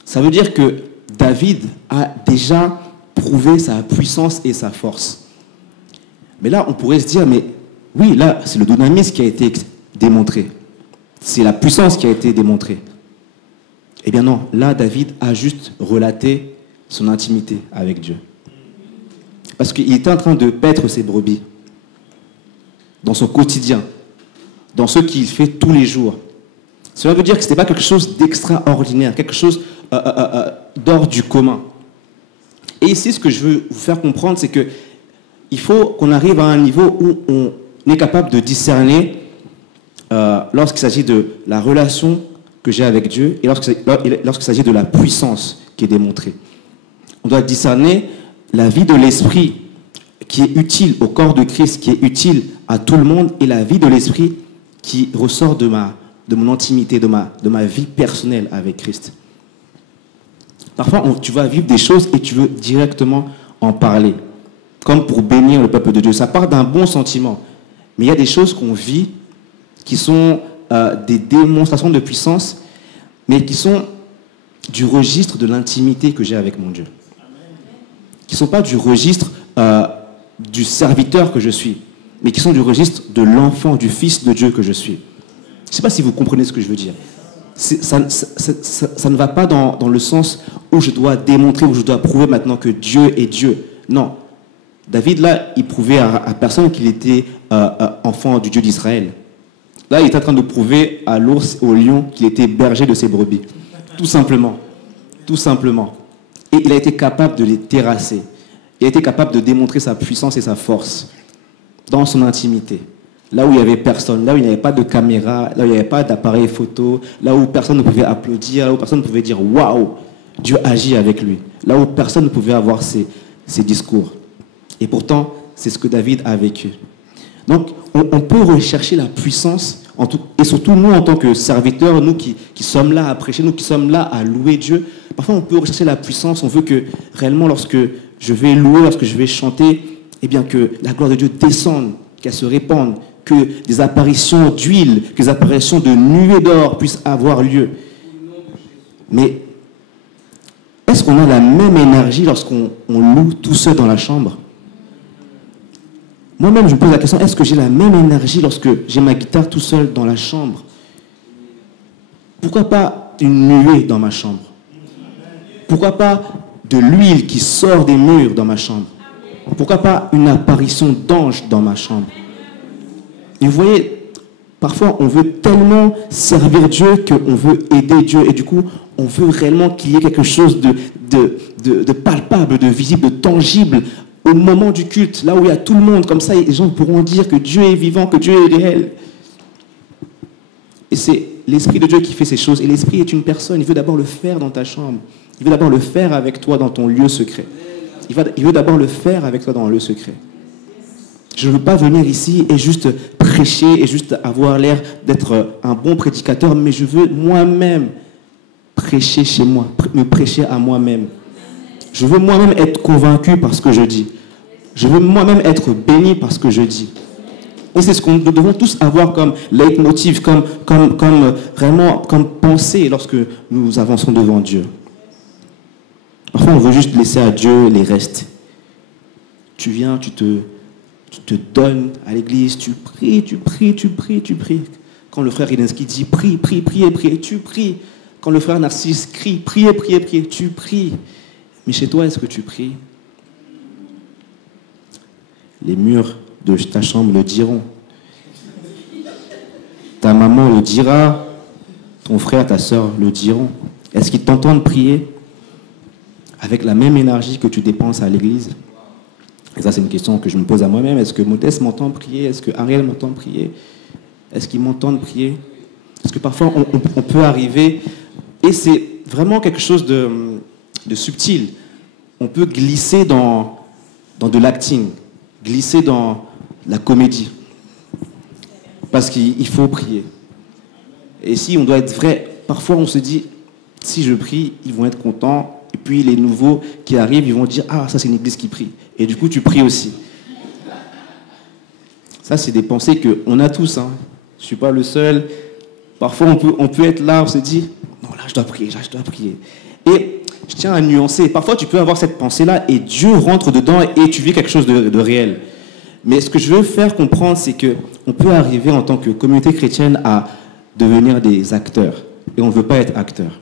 Ça veut dire que David a déjà prouvé sa puissance et sa force. Mais là, on pourrait se dire, mais oui, là, c'est le dynamisme qui a été démontré. C'est la puissance qui a été démontrée. Eh bien non, là, David a juste relaté son intimité avec Dieu. Parce qu'il était en train de paître ses brebis dans son quotidien, dans ce qu'il fait tous les jours. Cela veut dire que ce n'était pas quelque chose d'extraordinaire, quelque chose d'hors du commun. Et ici, ce que je veux vous faire comprendre, c'est qu'il faut qu'on arrive à un niveau où on est capable de discerner lorsqu'il s'agit de la relation que j'ai avec Dieu et lorsqu'il s'agit de la puissance qui est démontrée. On doit discerner la vie de l'esprit qui est utile au corps de Christ, qui est utile à tout le monde, et la vie de l'esprit qui ressort de mon intimité, de ma vie personnelle avec Christ. Parfois, tu vas vivre des choses et tu veux directement en parler, comme pour bénir le peuple de Dieu. Ça part d'un bon sentiment. Mais il y a des choses qu'on vit qui sont des démonstrations de puissance, mais qui sont du registre de l'intimité que j'ai avec mon Dieu. Qui ne sont pas du registre du serviteur que je suis, mais qui sont du registre de l'enfant, du fils de Dieu que je suis. Je ne sais pas si vous comprenez ce que je veux dire. Ça ne va pas dans le sens où je dois démontrer, où je dois prouver maintenant que Dieu est Dieu. Non. David, là, il prouvait à personne qu'il était enfant du Dieu d'Israël. Là, il est en train de prouver à l'ours et au lion qu'il était berger de ses brebis. Tout simplement. Tout simplement. Et il a été capable de les terrasser. Il a été capable de démontrer sa puissance et sa force dans son intimité. Là où il n'y avait personne, là où il n'y avait pas de caméra, là où il n'y avait pas d'appareil photo, là où personne ne pouvait applaudir, là où personne ne pouvait dire « Waouh, Dieu agit avec lui », là où personne ne pouvait avoir ses discours. Et pourtant, c'est ce que David a vécu. Donc, on peut rechercher la puissance, et surtout nous, en tant que serviteurs, nous qui sommes là à prêcher, nous qui sommes là à louer Dieu, parfois on peut rechercher la puissance, on veut que réellement, lorsque je vais louer, lorsque je vais chanter, eh bien que la gloire de Dieu descende, qu'elle se répande, que des apparitions d'huile, que des apparitions de nuées d'or puissent avoir lieu. Mais est-ce qu'on a la même énergie lorsqu'on loue tout seul dans la chambre ? Moi-même, je me pose la question, est-ce que j'ai la même énergie lorsque j'ai ma guitare tout seul dans la chambre ? Pourquoi pas une nuée dans ma chambre ? Pourquoi pas de l'huile qui sort des murs dans ma chambre ? Pourquoi pas une apparition d'ange dans ma chambre ? Et vous voyez, parfois on veut tellement servir Dieu qu'on veut aider Dieu. Et du coup, on veut réellement qu'il y ait quelque chose de palpable, de visible, de tangible au moment du culte, là où il y a tout le monde. Comme ça, les gens pourront dire que Dieu est vivant, que Dieu est réel. Et c'est l'Esprit de Dieu qui fait ces choses. Et l'Esprit est une personne. Il veut d'abord le faire dans ta chambre. Il veut d'abord le faire avec toi dans ton lieu secret. Il veut d'abord le faire avec toi dans le lieu secret. Je ne veux pas venir ici et juste prêcher et juste avoir l'air d'être un bon prédicateur, mais je veux moi-même prêcher chez moi, me prêcher à moi-même. Je veux moi-même être convaincu par ce que je dis. Je veux moi-même être béni par ce que je dis. Et c'est ce que nous devons tous avoir comme leitmotiv, comme pensée lorsque nous avançons devant Dieu. Parfois, on veut juste laisser à Dieu les restes. Tu viens, tu te donnes à l'église, tu pries. Quand le frère Idenski dit prie, tu pries. Quand le frère Narcisse crie, priez, tu pries. Mais chez toi, est-ce que tu pries ? Les murs de ta chambre le diront. Ta maman le dira, ton frère, ta soeur le diront. Est-ce qu'ils t'entendent prier avec la même énergie que tu dépenses à l'église ? Et ça, c'est une question que je me pose à moi-même. Est-ce que Modeste m'entend prier ? Est-ce que Ariel m'entend prier ? Est-ce qu'ils m'entendent prier ? Parce que parfois, on peut arriver, et c'est vraiment quelque chose de subtil. On peut glisser dans de l'acting, glisser dans la comédie. Parce qu'il faut prier. Et si on doit être vrai, parfois on se dit, si je prie, ils vont être contents. Et puis les nouveaux qui arrivent, ils vont dire, ah, ça c'est une église qui prie. Et du coup, tu pries aussi. Ça, c'est des pensées qu'on a tous. Hein. Je ne suis pas le seul. Parfois, on peut être là, on se dit, non, là, je dois prier, là, je dois prier. Et je tiens à nuancer. Parfois, tu peux avoir cette pensée-là et Dieu rentre dedans et tu vis quelque chose de réel. Mais ce que je veux faire comprendre, c'est qu'on peut arriver en tant que communauté chrétienne à devenir des acteurs. Et on ne veut pas être acteur.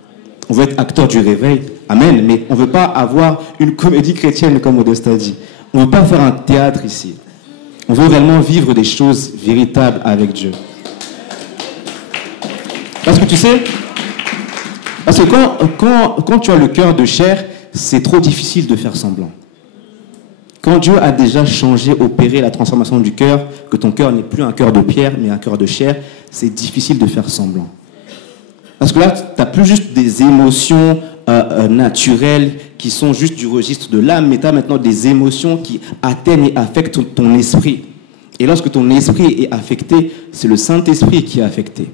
On veut être acteur du réveil. Amen. Mais on ne veut pas avoir une comédie chrétienne comme Modesta dit. On ne veut pas faire un théâtre ici. On veut réellement vivre des choses véritables avec Dieu. Parce que tu sais, parce que quand tu as le cœur de chair, c'est trop difficile de faire semblant. Quand Dieu a déjà changé, opéré la transformation du cœur, que ton cœur n'est plus un cœur de pierre, mais un cœur de chair, c'est difficile de faire semblant. Parce que là, tu n'as plus juste des émotions naturelles qui sont juste du registre de l'âme, mais tu as maintenant des émotions qui atteignent et affectent ton esprit. Et lorsque ton esprit est affecté, c'est le Saint-Esprit qui est affecté.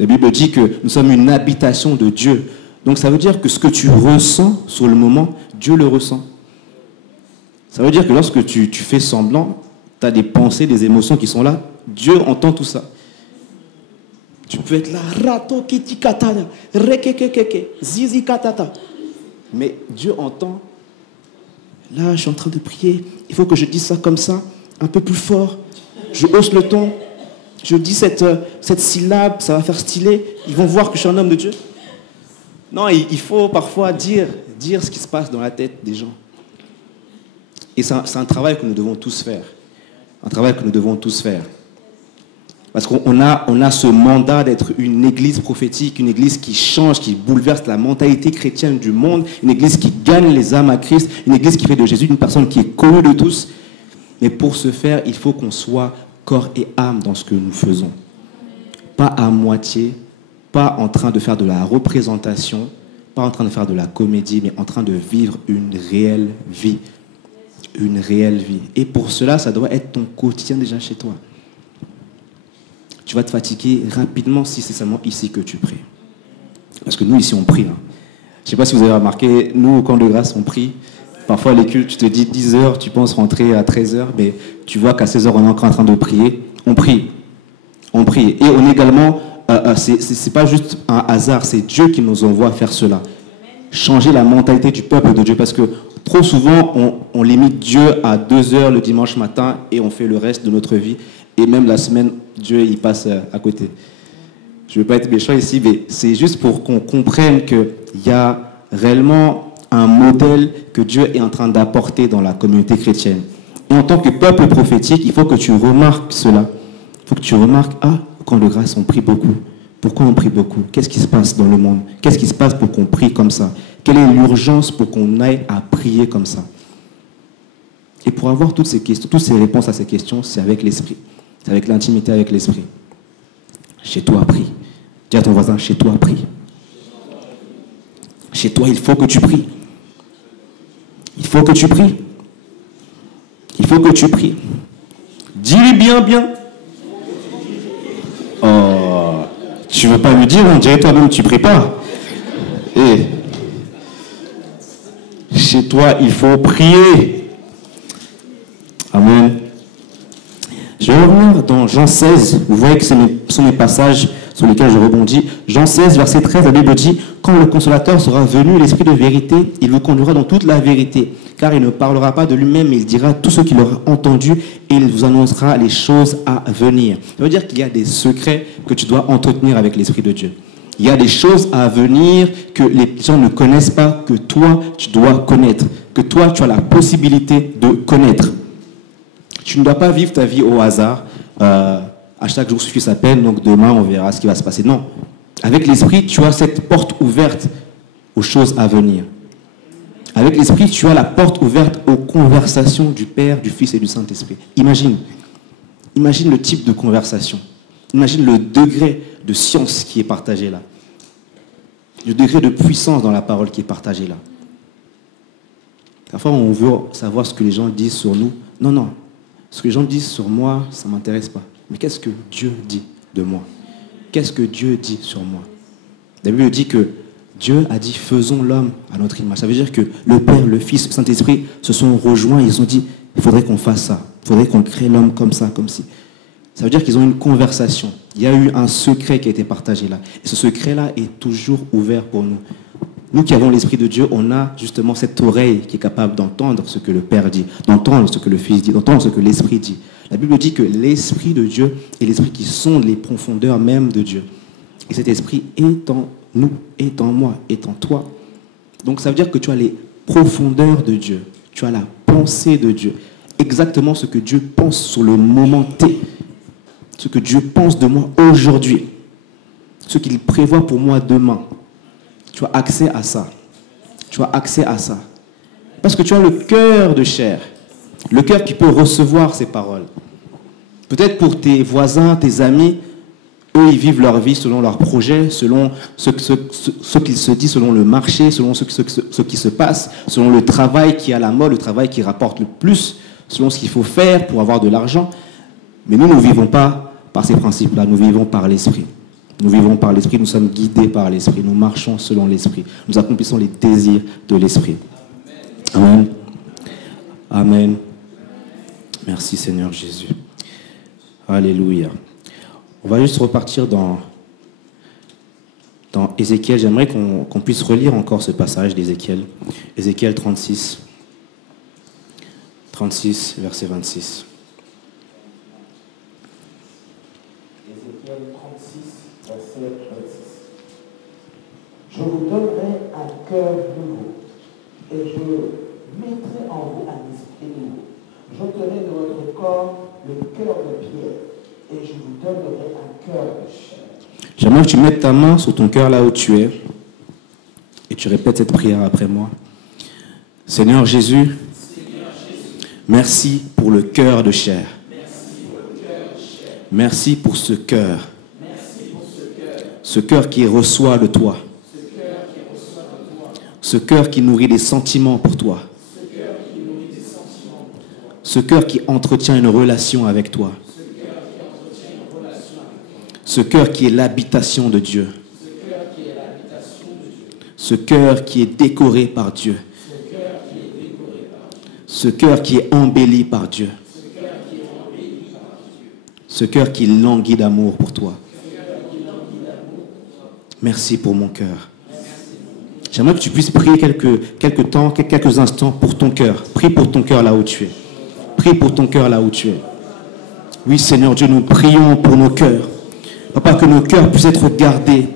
La Bible dit que nous sommes une habitation de Dieu. Donc ça veut dire que ce que tu ressens sur le moment, Dieu le ressent. Ça veut dire que lorsque tu fais semblant, tu as des pensées, des émotions qui sont là, Dieu entend tout ça. Tu peux être là, rato kiti katana, rekekekeke, zizi katata. Mais Dieu entend. Là, je suis en train de prier. Il faut que je dise ça comme ça, un peu plus fort. Je hausse le ton. Je dis cette syllabe, ça va faire stylé. Ils vont voir que je suis un homme de Dieu. Non, il faut parfois dire ce qui se passe dans la tête des gens. Et c'est un travail que nous devons tous faire. Un travail que nous devons tous faire. Parce qu'on a ce mandat d'être une église prophétique, une église qui change, qui bouleverse la mentalité chrétienne du monde, une église qui gagne les âmes à Christ, une église qui fait de Jésus une personne qui est connue de tous. Mais pour ce faire, il faut qu'on soit corps et âme dans ce que nous faisons. Pas à moitié, pas en train de faire de la représentation, pas en train de faire de la comédie, mais en train de vivre une réelle vie. Une réelle vie. Et pour cela, ça doit être ton quotidien déjà chez toi. Tu vas te fatiguer rapidement si c'est seulement ici que tu pries. Parce que nous, ici, on prie. Hein. Je ne sais pas si vous avez remarqué, nous, au camp de grâce, on prie. Parfois, les cultes, tu te dis 10 heures, tu penses rentrer à 13 heures, mais tu vois qu'à 16 heures, on est encore en train de prier. On prie. On prie. Et on est également, c'est pas juste un hasard, c'est Dieu qui nous envoie faire cela. Changer la mentalité du peuple de Dieu. Parce que trop souvent, on limite Dieu à 2 heures le dimanche matin et on fait le reste de notre vie. Et même la semaine, Dieu, il passe à côté. Je ne veux pas être méchant ici, mais c'est juste pour qu'on comprenne qu'il y a réellement un modèle que Dieu est en train d'apporter dans la communauté chrétienne. Et en tant que peuple prophétique, il faut que tu remarques cela. Il faut que tu remarques, au camp de grâce, on prie beaucoup. Pourquoi on prie beaucoup? Qu'est-ce qui se passe dans le monde? Qu'est-ce qui se passe pour qu'on prie comme ça? Quelle est l'urgence pour qu'on aille à prier comme ça? Et pour avoir toutes ces questions, toutes ces réponses à ces questions, c'est avec l'esprit. C'est avec l'intimité avec l'esprit. Chez toi, prie. Dis à ton voisin, chez toi, prie. Chez toi, il faut que tu pries. Il faut que tu pries. Il faut que tu pries. Dis-lui bien, bien. Oh, tu veux pas lui dire, on dirait toi-même tu pries pas. Et chez toi, il faut prier. Amen. Je vais revenir dans Jean 16. Vous voyez que ce sont mes passages sur lesquels je rebondis. Jean 16, verset 13, la Bible dit « Quand le Consolateur sera venu, l'Esprit de vérité, il vous conduira dans toute la vérité. Car il ne parlera pas de lui-même, mais il dira tout ce qu'il aura entendu et il vous annoncera les choses à venir. » Ça veut dire qu'il y a des secrets que tu dois entretenir avec l'Esprit de Dieu. Il y a des choses à venir que les gens ne connaissent pas, que toi, tu dois connaître. Que toi, tu as la possibilité de connaître. Tu ne dois pas vivre ta vie au hasard. À chaque jour suffit sa peine, donc demain on verra ce qui va se passer. Non. Avec l'esprit, tu as cette porte ouverte aux choses à venir. Avec l'esprit, tu as la porte ouverte aux conversations du Père, du Fils et du Saint-Esprit. Imagine le type de conversation. Imagine le degré de science qui est partagé là. Le degré de puissance dans la parole qui est partagé là. Parfois, on veut savoir ce que les gens disent sur nous. Non, non. Ce que les gens disent sur moi, ça ne m'intéresse pas. Mais qu'est-ce que Dieu dit de moi? Qu'est-ce que Dieu dit sur moi? La Bible dit que Dieu a dit, faisons l'homme à notre image. Ça veut dire que le Père, le Fils, le Saint-Esprit se sont rejoints. Ils ont dit, il faudrait qu'on fasse ça. Il faudrait qu'on crée l'homme comme ça, comme ci. Ça veut dire qu'ils ont une conversation. Il y a eu un secret qui a été partagé là. Et ce secret-là est toujours ouvert pour nous. Nous qui avons l'Esprit de Dieu, on a justement cette oreille qui est capable d'entendre ce que le Père dit, d'entendre ce que le Fils dit, d'entendre ce que l'Esprit dit. La Bible dit que l'Esprit de Dieu est l'Esprit qui sonde les profondeurs même de Dieu. Et cet Esprit est en nous, est en moi, est en toi. Donc ça veut dire que tu as les profondeurs de Dieu. Tu as la pensée de Dieu. Exactement ce que Dieu pense sur le moment T. Ce que Dieu pense de moi aujourd'hui. Ce qu'il prévoit pour moi demain. Tu as accès à ça. Tu as accès à ça. Parce que tu as le cœur de chair. Le cœur qui peut recevoir ces paroles. Peut-être pour tes voisins, tes amis, eux, ils vivent leur vie selon leurs projets, selon ce qu'ils se disent, selon le marché, selon ce qui se passe, selon le travail qui est à la mode, le travail qui rapporte le plus, selon ce qu'il faut faire pour avoir de l'argent. Mais nous ne vivons pas par ces principes-là. Nous vivons par l'Esprit. Nous vivons par l'Esprit, nous sommes guidés par l'Esprit, nous marchons selon l'Esprit, nous accomplissons les désirs de l'Esprit. Amen. Amen. Merci Seigneur Jésus. Alléluia. On va juste repartir dans Ézéchiel. J'aimerais qu'on puisse relire encore ce passage d'Ézéchiel. Ézéchiel 36, verset 26. Ézéchiel 36, verset 26. Je vous donnerai un cœur nouveau, et je mettrai en vous un esprit nouveau. J'ôterai de votre corps le cœur de pierre, et je vous donnerai un cœur de chair. J'aimerais que tu mettes ta main sur ton cœur là où tu es, et tu répètes cette prière après moi. Seigneur Jésus, merci pour le cœur de chair. Merci pour ce cœur. Ce cœur qui reçoit de toi. Ce cœur qui nourrit des sentiments pour toi. Ce cœur qui entretient une relation avec toi. Ce cœur qui est l'habitation de Dieu. Ce cœur qui est décoré par Dieu. Ce cœur qui est embelli par Dieu. Ce cœur qui languit d'amour pour toi. Merci pour mon cœur. J'aimerais que tu puisses prier quelques instants pour ton cœur. Prie pour ton cœur là où tu es. Prie pour ton cœur là où tu es. Oui, Seigneur Dieu, nous prions pour nos cœurs. Papa, que nos cœurs puissent être gardés.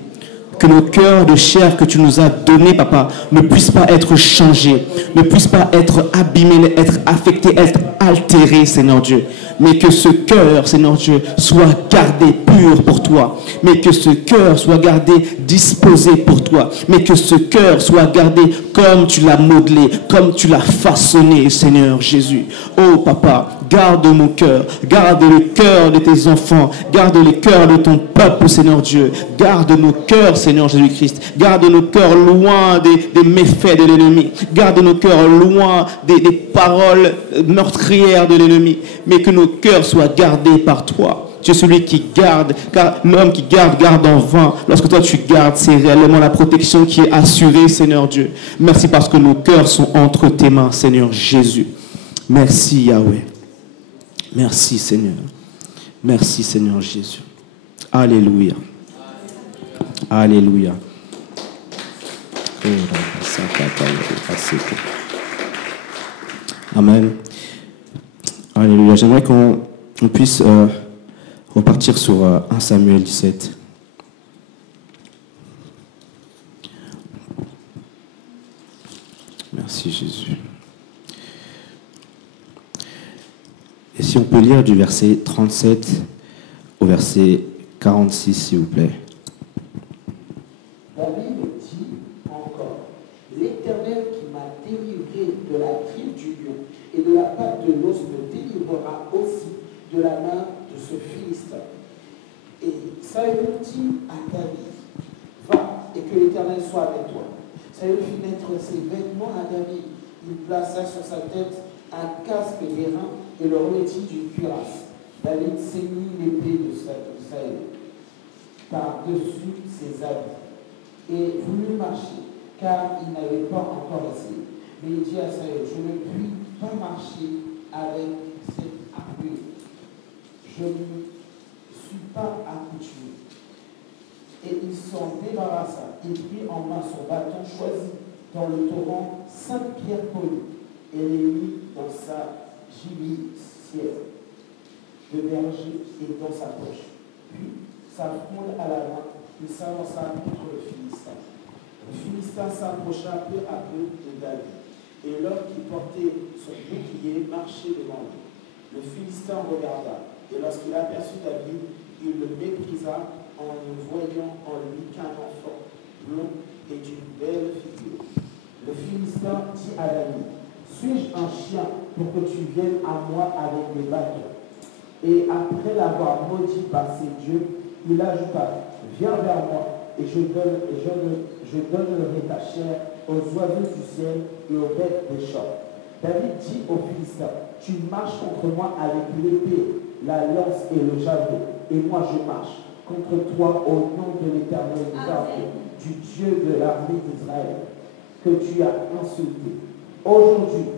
Que nos cœurs de chair que tu nous as donnés, Papa, ne puissent pas être changés, ne puissent pas être abîmés, être affectés, être altérés, Seigneur Dieu. Mais que ce cœur, Seigneur Dieu, soit gardé pur pour toi. Mais que ce cœur soit gardé disposé pour toi. Mais que ce cœur soit gardé comme tu l'as modelé, comme tu l'as façonné, Seigneur Jésus. Oh, Papa, garde mon cœur, garde le cœur de tes enfants, garde le cœur de ton peuple, Seigneur Dieu. Garde nos cœurs, Seigneur Jésus-Christ. Garde nos cœurs loin des méfaits de l'ennemi. Garde nos cœurs loin des paroles meurtrières de l'ennemi. Mais que nos cœurs soient gardés par toi. Tu es celui qui garde, car l'homme qui garde en vain. Lorsque toi tu gardes, c'est réellement la protection qui est assurée, Seigneur Dieu. Merci parce que nos cœurs sont entre tes mains, Seigneur Jésus. Merci Yahweh. Merci Seigneur. Merci Seigneur Jésus. Alléluia. Alléluia. Amen. Alléluia. J'aimerais qu'on puisse repartir sur 1 Samuel 17. Merci Jésus. Et si on peut lire du verset 37 au verset 46, s'il vous plaît. David dit encore, l'Éternel qui m'a délivré de la triffe du lion et de la patte de l'os me délivrera aussi de la main de ce Philistin. Et Saül dit à David, va et que l'Éternel soit avec toi. Saül fit mettre ses vêtements à David. Il plaça sur sa tête un casque d'airain et le revêtit d'une cuirasse. David ceignit l'épée de Saül par-dessus ses habits et voulut marcher, car il n'avait pas encore essayé. Mais il dit à Saül, je ne puis pas marcher avec cette armure. Je ne suis pas accoutumé. Et il s'en débarrassa. Il prit en main son bâton choisi dans le torrent 5 pierres polies et les mit dans sa gibecière de berger et dans sa poche. Puis, sa fronde à la main, il s'avança contre le Philistin. Le Philistin s'approcha peu à peu de David, et l'homme qui portait son bouclier marchait devant lui. Le Philistin regarda, et lorsqu'il aperçut David, il le méprisa en ne voyant en lui qu'un enfant blond et d'une belle figure. Le Philistin dit à David, suis-je un chien pour que tu viennes à moi avec des bâtons? Et après l'avoir maudit par ses dieux, il ajouta, viens vers moi, et je donnerai ta chair aux oiseaux du ciel et aux bêtes des champs. David dit aux Philistins, tu marches contre moi avec l'épée, la lance et le javelot, et moi je marche contre toi au nom de l'Éternel des armées, du Dieu de l'armée d'Israël, que tu as insulté. Aujourd'hui,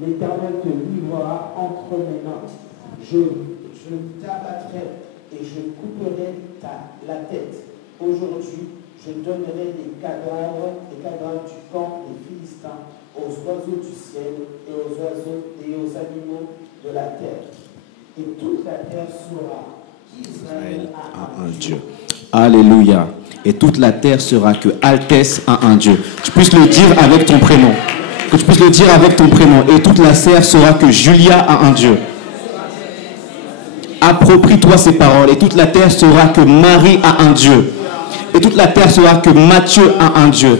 l'Éternel te livrera entre mes mains. Je t'abattrai et je couperai la tête. Aujourd'hui, je donnerai les cadavres du camp des Philistins aux oiseaux du ciel et aux oiseaux et aux animaux de la terre. Et toute la terre saura qu'Israël a un Dieu. Alléluia. Et toute la terre saura que Altesse a un Dieu. Tu puisses le dire avec ton prénom. Que tu puisses le dire avec ton prénom. Et toute la terre saura que Julia a un Dieu. Approprie-toi ces paroles. Et toute la terre saura que Marie a un Dieu. Et toute la terre saura que Matthieu a un Dieu.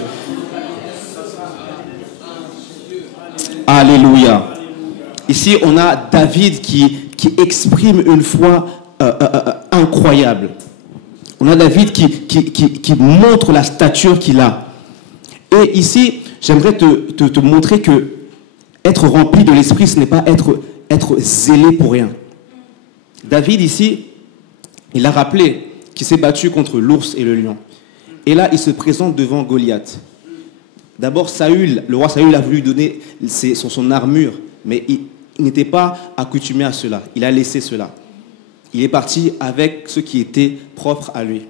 Alléluia. Ici, on a David qui exprime une foi incroyable. On a David qui montre la stature qu'il a. Et ici, j'aimerais te montrer que être rempli de l'esprit, ce n'est pas être zélé pour rien. David, ici, il a rappelé qu'il s'est battu contre l'ours et le lion. Et là, il se présente devant Goliath. D'abord, le roi Saül a voulu donner son armure, mais il n'était pas accoutumé à cela. Il a laissé cela. Il est parti avec ce qui était propre à lui.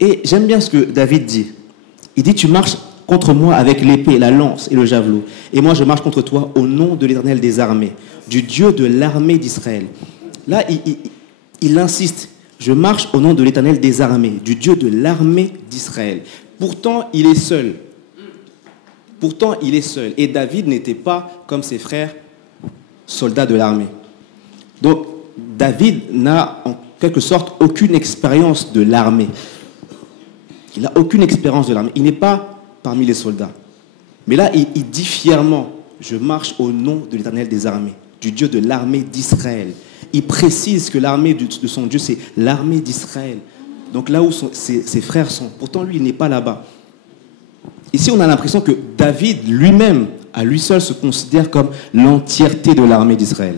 Et j'aime bien ce que David dit. Il dit, tu marches contre moi avec l'épée, la lance et le javelot. Et moi, je marche contre toi au nom de l'Éternel des armées, du Dieu de l'armée d'Israël. Là, il insiste. Je marche au nom de l'Éternel des armées, du Dieu de l'armée d'Israël. Pourtant, il est seul. Pourtant, il est seul. Et David n'était pas, comme ses frères, soldat de l'armée. Donc, David n'a en quelque sorte aucune expérience de l'armée. Il n'a aucune expérience de l'armée. Il n'est pas parmi les soldats. Mais là, il dit fièrement, je marche au nom de l'Éternel des armées, du Dieu de l'armée d'Israël. Il précise que l'armée de son Dieu, c'est l'armée d'Israël. Donc là où ses frères sont. Pourtant, lui, il n'est pas là-bas. Ici, on a l'impression que David lui-même, à lui seul, se considère comme l'entièreté de l'armée d'Israël.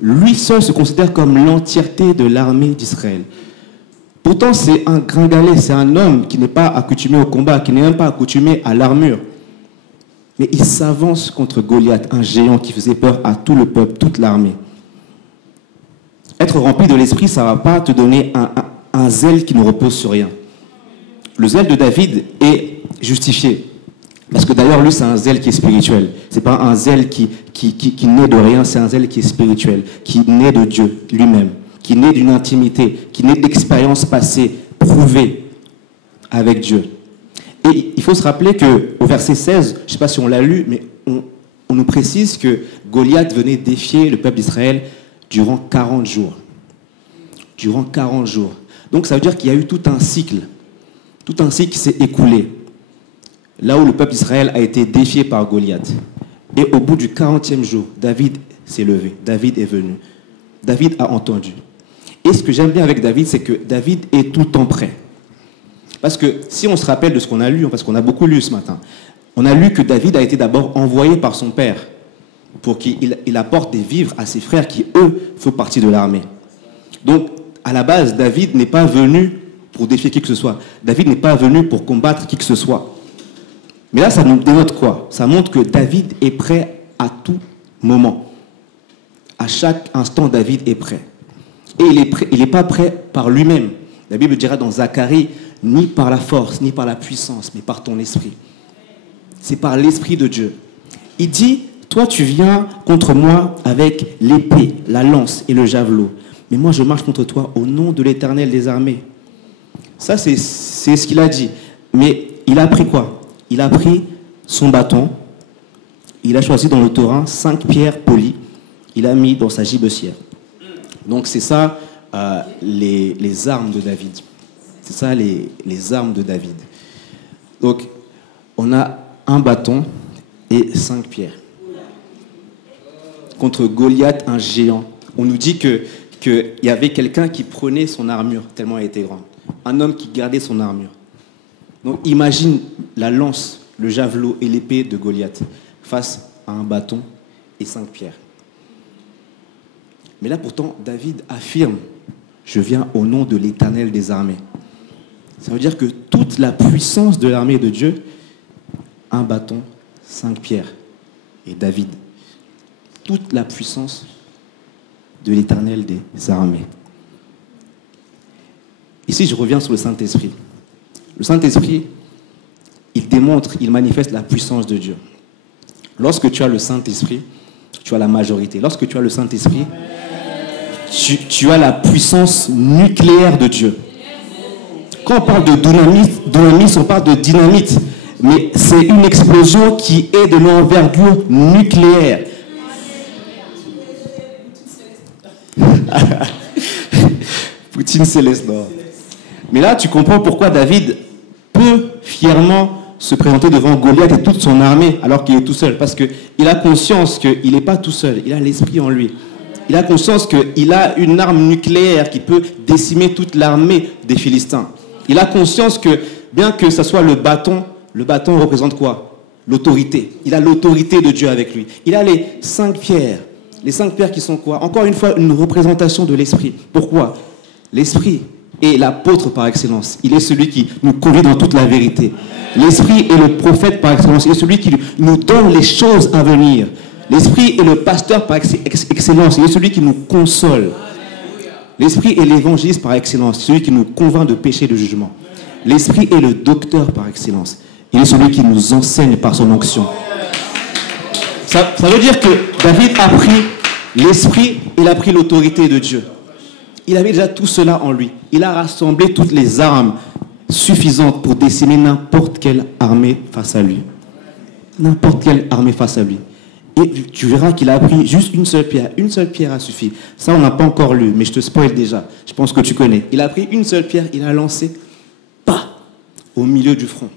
Lui seul se considère comme l'entièreté de l'armée d'Israël. Pourtant, c'est un gringalet, c'est un homme qui n'est pas accoutumé au combat, qui n'est même pas accoutumé à l'armure. Mais il s'avance contre Goliath, un géant qui faisait peur à tout le peuple, toute l'armée. Être rempli de l'esprit, ça ne va pas te donner un zèle qui ne repose sur rien. Le zèle de David est justifié. Parce que d'ailleurs, lui, c'est un zèle qui est spirituel. Ce n'est pas un zèle qui naît de rien, c'est un zèle qui est spirituel, qui naît de Dieu lui-même, qui naît d'une intimité, qui naît d'expériences passées, prouvées avec Dieu. Et il faut se rappeler qu'au verset 16, je ne sais pas si on l'a lu, mais on nous précise que Goliath venait défier le peuple d'Israël durant 40 jours. Durant 40 jours. Donc ça veut dire qu'il y a eu tout un cycle. Tout un cycle qui s'est écoulé. Là où le peuple d'Israël a été défié par Goliath. Et au bout du 40e jour, David s'est levé. David est venu. David a entendu. Et ce que j'aime bien avec David, c'est que David est tout le temps prêt. Parce que si on se rappelle de ce qu'on a lu, parce qu'on a beaucoup lu ce matin, on a lu que David a été d'abord envoyé par son père pour qu'il apporte des vivres à ses frères qui, eux, font partie de l'armée. Donc, à la base, David n'est pas venu pour défier qui que ce soit. David n'est pas venu pour combattre qui que ce soit. Mais là, ça nous dénote quoi? Ça montre que David est prêt à tout moment. À chaque instant, David est prêt. Et il n'est pas prêt par lui-même. La Bible dira dans Zacharie, ni par la force, ni par la puissance, mais par ton esprit. C'est par l'esprit de Dieu. Il dit, toi tu viens contre moi avec l'épée, la lance et le javelot. Mais moi je marche contre toi au nom de l'Éternel des armées. Ça c'est ce qu'il a dit. Mais il a pris quoi? Il a pris son bâton. Il a choisi dans le torrent 5 pierres polies. Il a mis dans sa gibecière. Donc c'est ça les armes de David. C'est ça les armes de David. Donc on a un bâton et 5 pierres. Contre Goliath, un géant. On nous dit qu'il y avait quelqu'un qui prenait son armure, tellement elle était grande. Un homme qui gardait son armure. Donc imagine la lance, le javelot et l'épée de Goliath face à un bâton et 5 pierres. Mais là pourtant, David affirme, je viens au nom de l'Éternel des armées. Ça veut dire que toute la puissance de l'armée de Dieu, un bâton, 5 pierres et David. Toute la puissance de l'Éternel des armées. Ici, je reviens sur le Saint-Esprit. Le Saint-Esprit, il démontre, il manifeste la puissance de Dieu. Lorsque tu as le Saint-Esprit, tu as la majorité. Lorsque tu as le Saint-Esprit, tu as la puissance nucléaire de Dieu. Quand on parle de dynamisme, on parle de dynamite. Mais c'est une explosion qui est de l'envergure nucléaire. Poutine céleste, non. Mais là, tu comprends pourquoi David peut fièrement se présenter devant Goliath et toute son armée alors qu'il est tout seul. Parce qu'il a conscience qu'il n'est pas tout seul. Il a l'esprit en lui. Il a conscience qu'il a une arme nucléaire qui peut décimer toute l'armée des Philistins. Il a conscience que, bien que ce soit le bâton représente quoi? L'autorité. Il a l'autorité de Dieu avec lui. Il a les 5 pierres. Les 5 pierres qui sont quoi? Encore une fois, une représentation de l'esprit. Pourquoi? L'esprit est l'apôtre par excellence. Il est celui qui nous conduit dans toute la vérité. L'esprit est le prophète par excellence. Il est celui qui nous donne les choses à venir. L'esprit est le pasteur par excellence. Il est celui qui nous console. L'esprit est l'évangéliste par excellence. Celui qui nous convainc de péché et de jugement. L'esprit est le docteur par excellence. Il est celui qui nous enseigne par son onction. Ça veut dire que David a pris l'esprit, il a pris l'autorité de Dieu. Il avait déjà tout cela en lui. Il a rassemblé toutes les armes suffisantes pour décimer n'importe quelle armée face à lui. N'importe quelle armée face à lui. Et tu verras qu'il a pris juste une seule pierre. Une seule pierre a suffi. Ça, on n'a pas encore lu, mais je te spoil déjà. Je pense que tu connais. Il a pris une seule pierre, il a lancé, au milieu du front.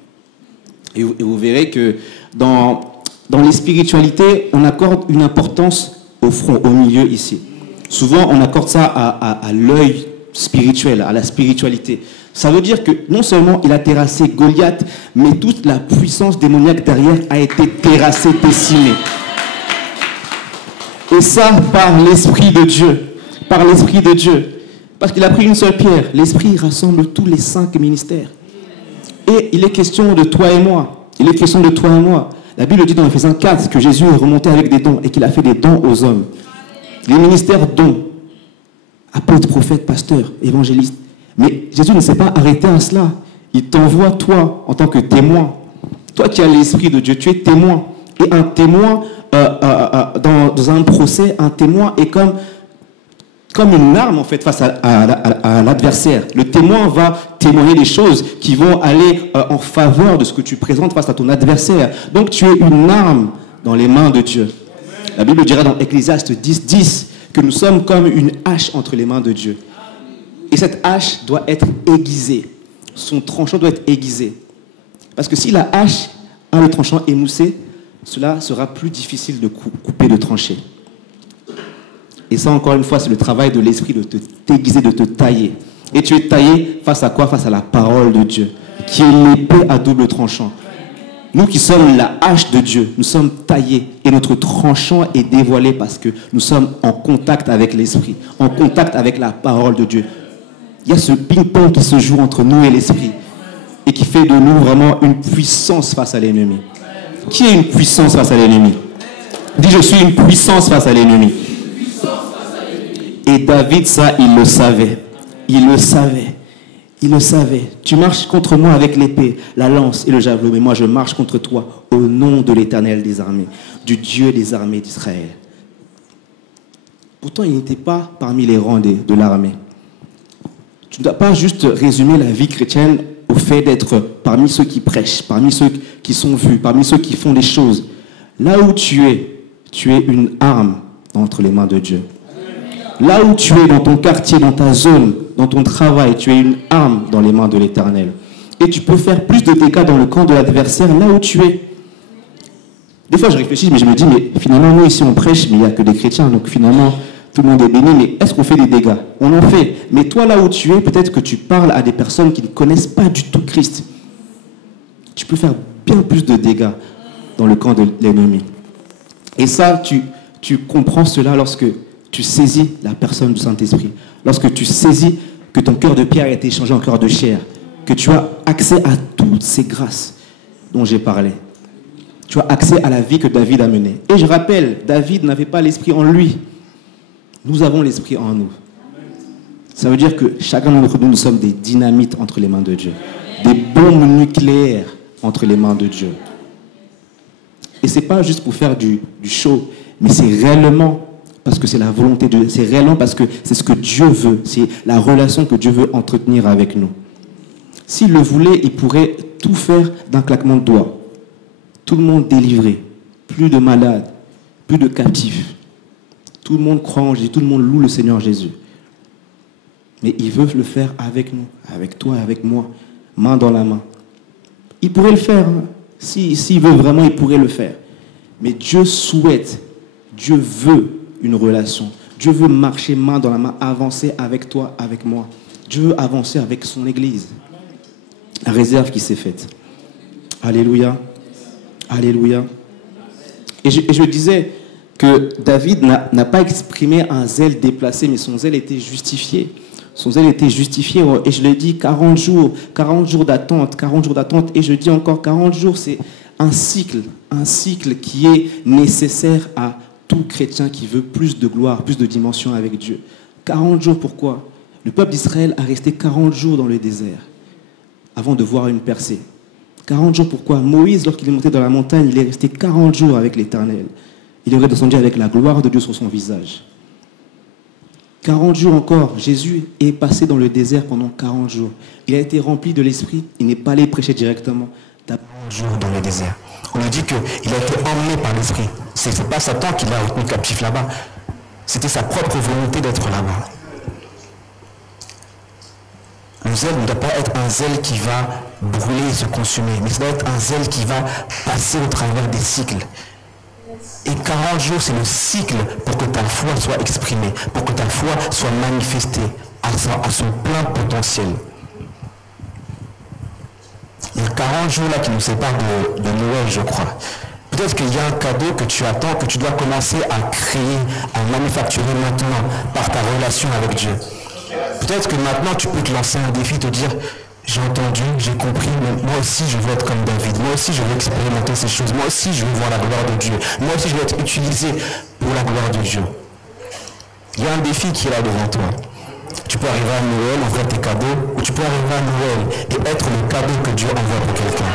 Et vous verrez que dans les spiritualités, on accorde une importance au front, au milieu ici. Souvent, on accorde ça à l'œil spirituel, à la spiritualité. Ça veut dire que non seulement il a terrassé Goliath, mais toute la puissance démoniaque derrière a été terrassée, décimée. Et ça, par l'Esprit de Dieu. Par l'Esprit de Dieu. Parce qu'il a pris une seule pierre. L'Esprit rassemble tous les 5 ministères. Et il est question de toi et moi. Il est question de toi et moi. La Bible dit dans Ephésiens 4 que Jésus est remonté avec des dons et qu'il a fait des dons aux hommes. Les ministères dons. Apôtre, prophète, pasteur, évangéliste. Mais Jésus ne s'est pas arrêté à cela. Il t'envoie, toi, en tant que témoin. Toi qui as l'Esprit de Dieu, tu es témoin. Et un témoin, dans un procès, un témoin est comme une arme en fait face à l'adversaire. Le témoin va témoigner des choses qui vont aller en faveur de ce que tu présentes face à ton adversaire. Donc tu es une arme dans les mains de Dieu. La Bible dira dans Ecclésiaste 10:10 que nous sommes comme une hache entre les mains de Dieu. Et cette hache doit être aiguisée. Son tranchant doit être aiguisé. Parce que si la hache a le tranchant émoussé, cela sera plus difficile de couper, de trancher. Et ça, encore une fois, c'est le travail de l'esprit de te déguiser, de te tailler. Et tu es taillé face à quoi? Face à la parole de Dieu, qui est l'épée à double tranchant. Nous qui sommes la hache de Dieu, nous sommes taillés et notre tranchant est dévoilé parce que nous sommes en contact avec l'esprit, en contact avec la parole de Dieu. Il y a ce ping-pong qui se joue entre nous et l'esprit et qui fait de nous vraiment une puissance face à l'ennemi. Qui est une puissance face à l'ennemi? Dis, je suis une puissance face à l'ennemi. Et David, ça, il le savait. Il le savait. Il le savait. Tu marches contre moi avec l'épée, la lance et le javelot, mais moi je marche contre toi au nom de l'Éternel des armées, du Dieu des armées d'Israël. Pourtant, il n'était pas parmi les rangs de l'armée. Tu ne dois pas juste résumer la vie chrétienne au fait d'être parmi ceux qui prêchent, parmi ceux qui sont vus, parmi ceux qui font des choses. Là où tu es une arme entre les mains de Dieu. Là où tu es, dans ton quartier, dans ta zone, dans ton travail, tu es une arme dans les mains de l'Éternel. Et tu peux faire plus de dégâts dans le camp de l'adversaire là où tu es. Des fois, je réfléchis, mais je me dis, mais finalement, nous ici, on prêche, mais il n'y a que des chrétiens, donc finalement, tout le monde est béni, mais est-ce qu'on fait des dégâts? On en fait. Mais toi, là où tu es, peut-être que tu parles à des personnes qui ne connaissent pas du tout Christ. Tu peux faire bien plus de dégâts dans le camp de l'ennemi. Et ça, tu comprends cela lorsque tu saisis la personne du Saint-Esprit. Lorsque tu saisis que ton cœur de pierre a été changé en cœur de chair, que tu as accès à toutes ces grâces dont j'ai parlé. Tu as accès à la vie que David a menée. Et je rappelle, David n'avait pas l'esprit en lui. Nous avons l'esprit en nous. Ça veut dire que chacun d'entre nous, nous sommes des dynamites entre les mains de Dieu. Des bombes nucléaires entre les mains de Dieu. Et ce n'est pas juste pour faire du show, mais c'est réellement parce que c'est la volonté de Dieu. C'est réellement parce que c'est ce que Dieu veut. C'est la relation que Dieu veut entretenir avec nous. S'il le voulait, il pourrait tout faire d'un claquement de doigts. Tout le monde délivré. Plus de malades. Plus de captifs. Tout le monde croit en Jésus. Tout le monde loue le Seigneur Jésus. Mais il veut le faire avec nous. Avec toi, avec moi. Main dans la main. Il pourrait le faire. Hein. S'il veut vraiment, il pourrait le faire. Mais Dieu souhaite. Dieu veut une relation. Dieu veut marcher main dans la main, avancer avec toi, avec moi. Dieu veut avancer avec son Église. La réserve qui s'est faite. Alléluia. Alléluia. Et je disais que David n'a pas exprimé un zèle déplacé, mais son zèle était justifié. Son zèle était justifié. Et je l'ai dit, 40 jours d'attente, 40 jours d'attente. Et je dis encore, 40 jours, c'est un cycle qui est nécessaire à tout chrétien qui veut plus de gloire, plus de dimension avec Dieu. 40 jours, pourquoi? Le peuple d'Israël a resté 40 jours dans le désert avant de voir une percée. 40 jours, pourquoi? Moïse, lorsqu'il est monté dans la montagne, il est resté 40 jours avec l'Éternel. Il est redescendu avec la gloire de Dieu sur son visage. 40 jours encore, Jésus est passé dans le désert pendant 40 jours. Il a été rempli de l'Esprit, il n'est pas allé prêcher directement. 40 jours dans le désert. On nous dit qu'il a été emmené par l'Esprit. Ce n'est pas Satan qui l'a retenu captif là-bas. C'était sa propre volonté d'être là-bas. Le zèle ne doit pas être un zèle qui va brûler et se consumer, mais ça doit être un zèle qui va passer au travers des cycles. Et 40 jours, c'est le cycle pour que ta foi soit exprimée, pour que ta foi soit manifestée à son plein potentiel. Il y a 40 jours là qui nous séparent de Noël, je crois. Peut-être qu'il y a un cadeau que tu attends, que tu dois commencer à créer, à manufacturer maintenant par ta relation avec Dieu. Peut-être que maintenant tu peux te lancer un défi, te dire j'ai entendu, j'ai compris, mais moi aussi je veux être comme David, moi aussi je veux expérimenter ces choses, moi aussi je veux voir la gloire de Dieu, moi aussi je veux être utilisé pour la gloire de Dieu. Il y a un défi qui est là devant toi. Tu peux arriver à Noël, ouvrir tes cadeaux, ou tu peux arriver à Noël et être le cadeau que Dieu envoie pour quelqu'un.